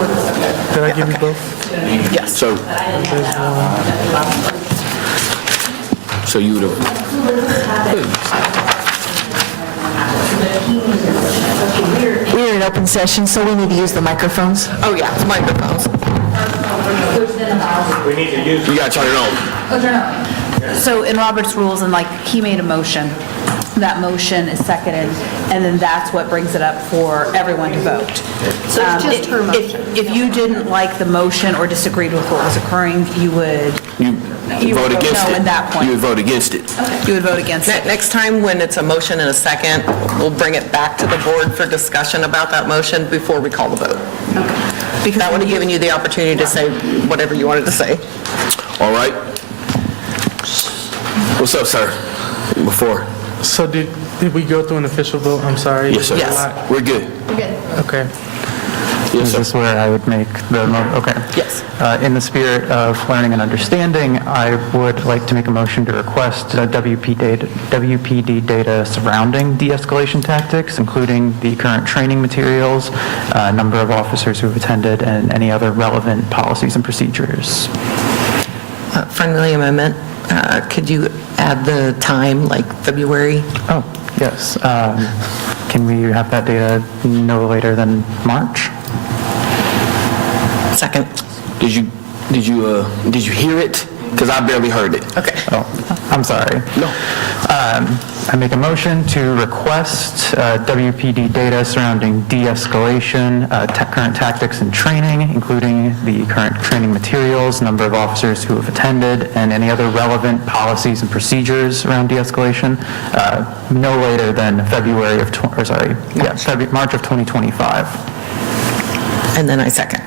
Did I give you both? Yes. So you would have... We're in open session, so we need to use the microphones. Oh, yeah, microphones. We need to use You got to turn it on. So in Robert's rules, and like, he made a motion, that motion is seconded, and then that's what brings it up for everyone to vote. So it's just her motion. If you didn't like the motion or disagreed with what was occurring, you would You vote against no it. at that point. You would vote against it. You would vote against it. Next time, when it's a motion and a second, we'll bring it back to the board for discussion about that motion before we call the vote. Because that would have given you the opportunity to say whatever you wanted to say. All right. What's up, sir? Before. So did we go through an official vote? I'm sorry. Yes, sir. Yes. We're good. Okay. Yes, Is sir. this where I would make the, okay. Yes. In the spirit of learning and understanding, I would like to make a motion to request WPD data surrounding de-escalation tactics, including the current training materials, number of officers who have attended, and any other relevant policies and procedures. Friendly amendment, could you add the time, like February? Oh, yes. Can we have that data no later than March? Second. Did you hear it? Because I barely heard it. Okay. Oh, I'm sorry. No. I make a motion to request WPD data surrounding de-escalation, current tactics and training, including the current training materials, number of officers who have attended, and any other relevant policies and procedures around de-escalation, no later than March of 2025. And then I second.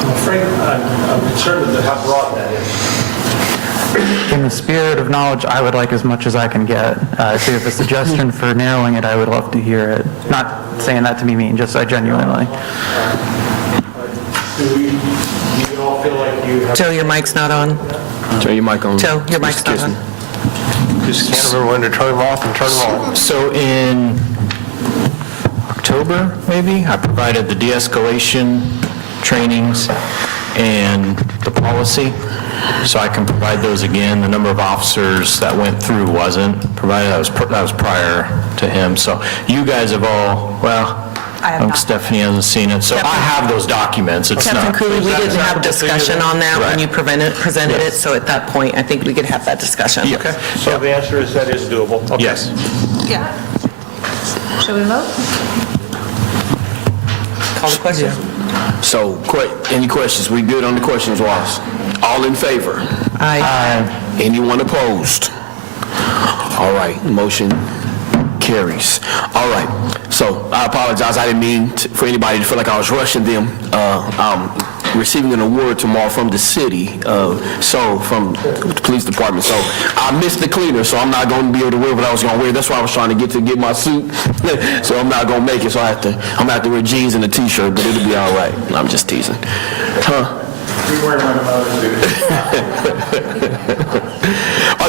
I'm afraid, I'm concerned with how broad that is. In the spirit of knowledge, I would like as much as I can get. If you have a suggestion for narrowing it, I would love to hear it. Not saying that to be mean, just I genuinely. Do you all feel like you have... Joe, your mic's not on. Turn your mic on. Joe, your mic's not on. Just can't remember when to turn them off and turn them on. So in October, maybe, I provided the de-escalation trainings and the policy, so I can provide those again. The number of officers that went through wasn't provided. That was prior to him. So you guys have all, well, I have not. Stephanie hasn't seen it, so I have those documents. It's Captain not. Cooley, we didn't have discussion on that when Right. you presented it, so at that point, I think we could have that discussion. Okay. So the answer is that is doable? Okay. Yes. Yeah. Shall we vote? Call the question. So, any questions? We good on the questions, Wallace? All in favor? Aye. Anyone opposed? All right, motion carries. All right, so I apologize. I didn't mean for anybody to feel like I was rushing them. I'm receiving an award tomorrow from the city, from the police department. So I missed the cleaner, so I'm not going to be able to wear what I was going to wear. That's why I was trying to get my suit. So I'm not going to make it. So I'm going to have to wear jeans and a t-shirt, but it'll be all right. I'm just teasing. Huh? Our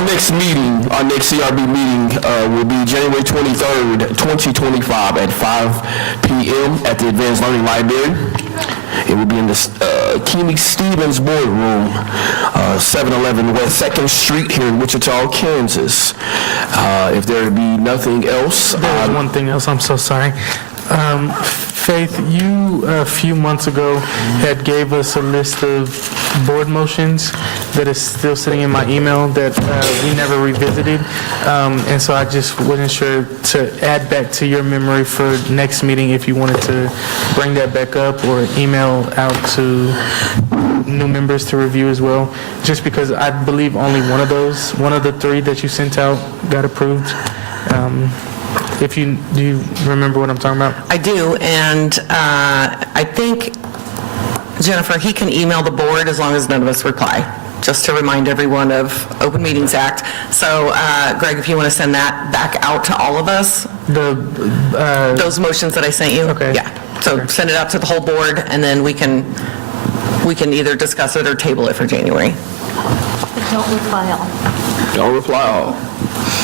next CRB meeting will be January 23rd, 2025 at 5 p.m. at the Advanced Learning Library. It will be in the Keely Stevens Boardroom, 711 West 2nd Street here in Wichita, Kansas. If there be nothing else, There was one thing else, I'm so sorry. Faith, you a few months ago had gave us a list of board motions that is still sitting in my email that we never revisited. And so I just wasn't sure to add back to your memory for next meeting if you wanted to bring that back up or email out to new members to review as well, just because I believe only one of the three that you sent out got approved. Do you remember what I'm talking about? I do, and I think, Jennifer, he can email the board as long as none of us reply, just to remind everyone of Open Meetings Act. So, Greg, if you want to send that back out to all of us, those motions that I sent you? Okay. Yeah, so send it out to the whole board, and then we can either discuss it or table it for January. But don't reply all. don't reply all.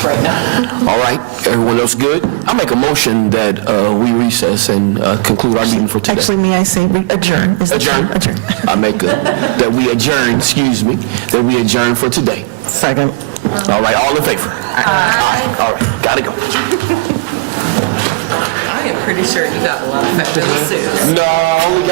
Right now. All right, everyone else good? I'll make a motion that we recess and conclude our meeting for today. Actually, may I say adjourn? Is the term Adjourn. I make that we adjourn, that we adjourn for today. Second. All right, all in favor? Aye. All right, gotta go. I am pretty sure you got a lot of effective suits. No, we got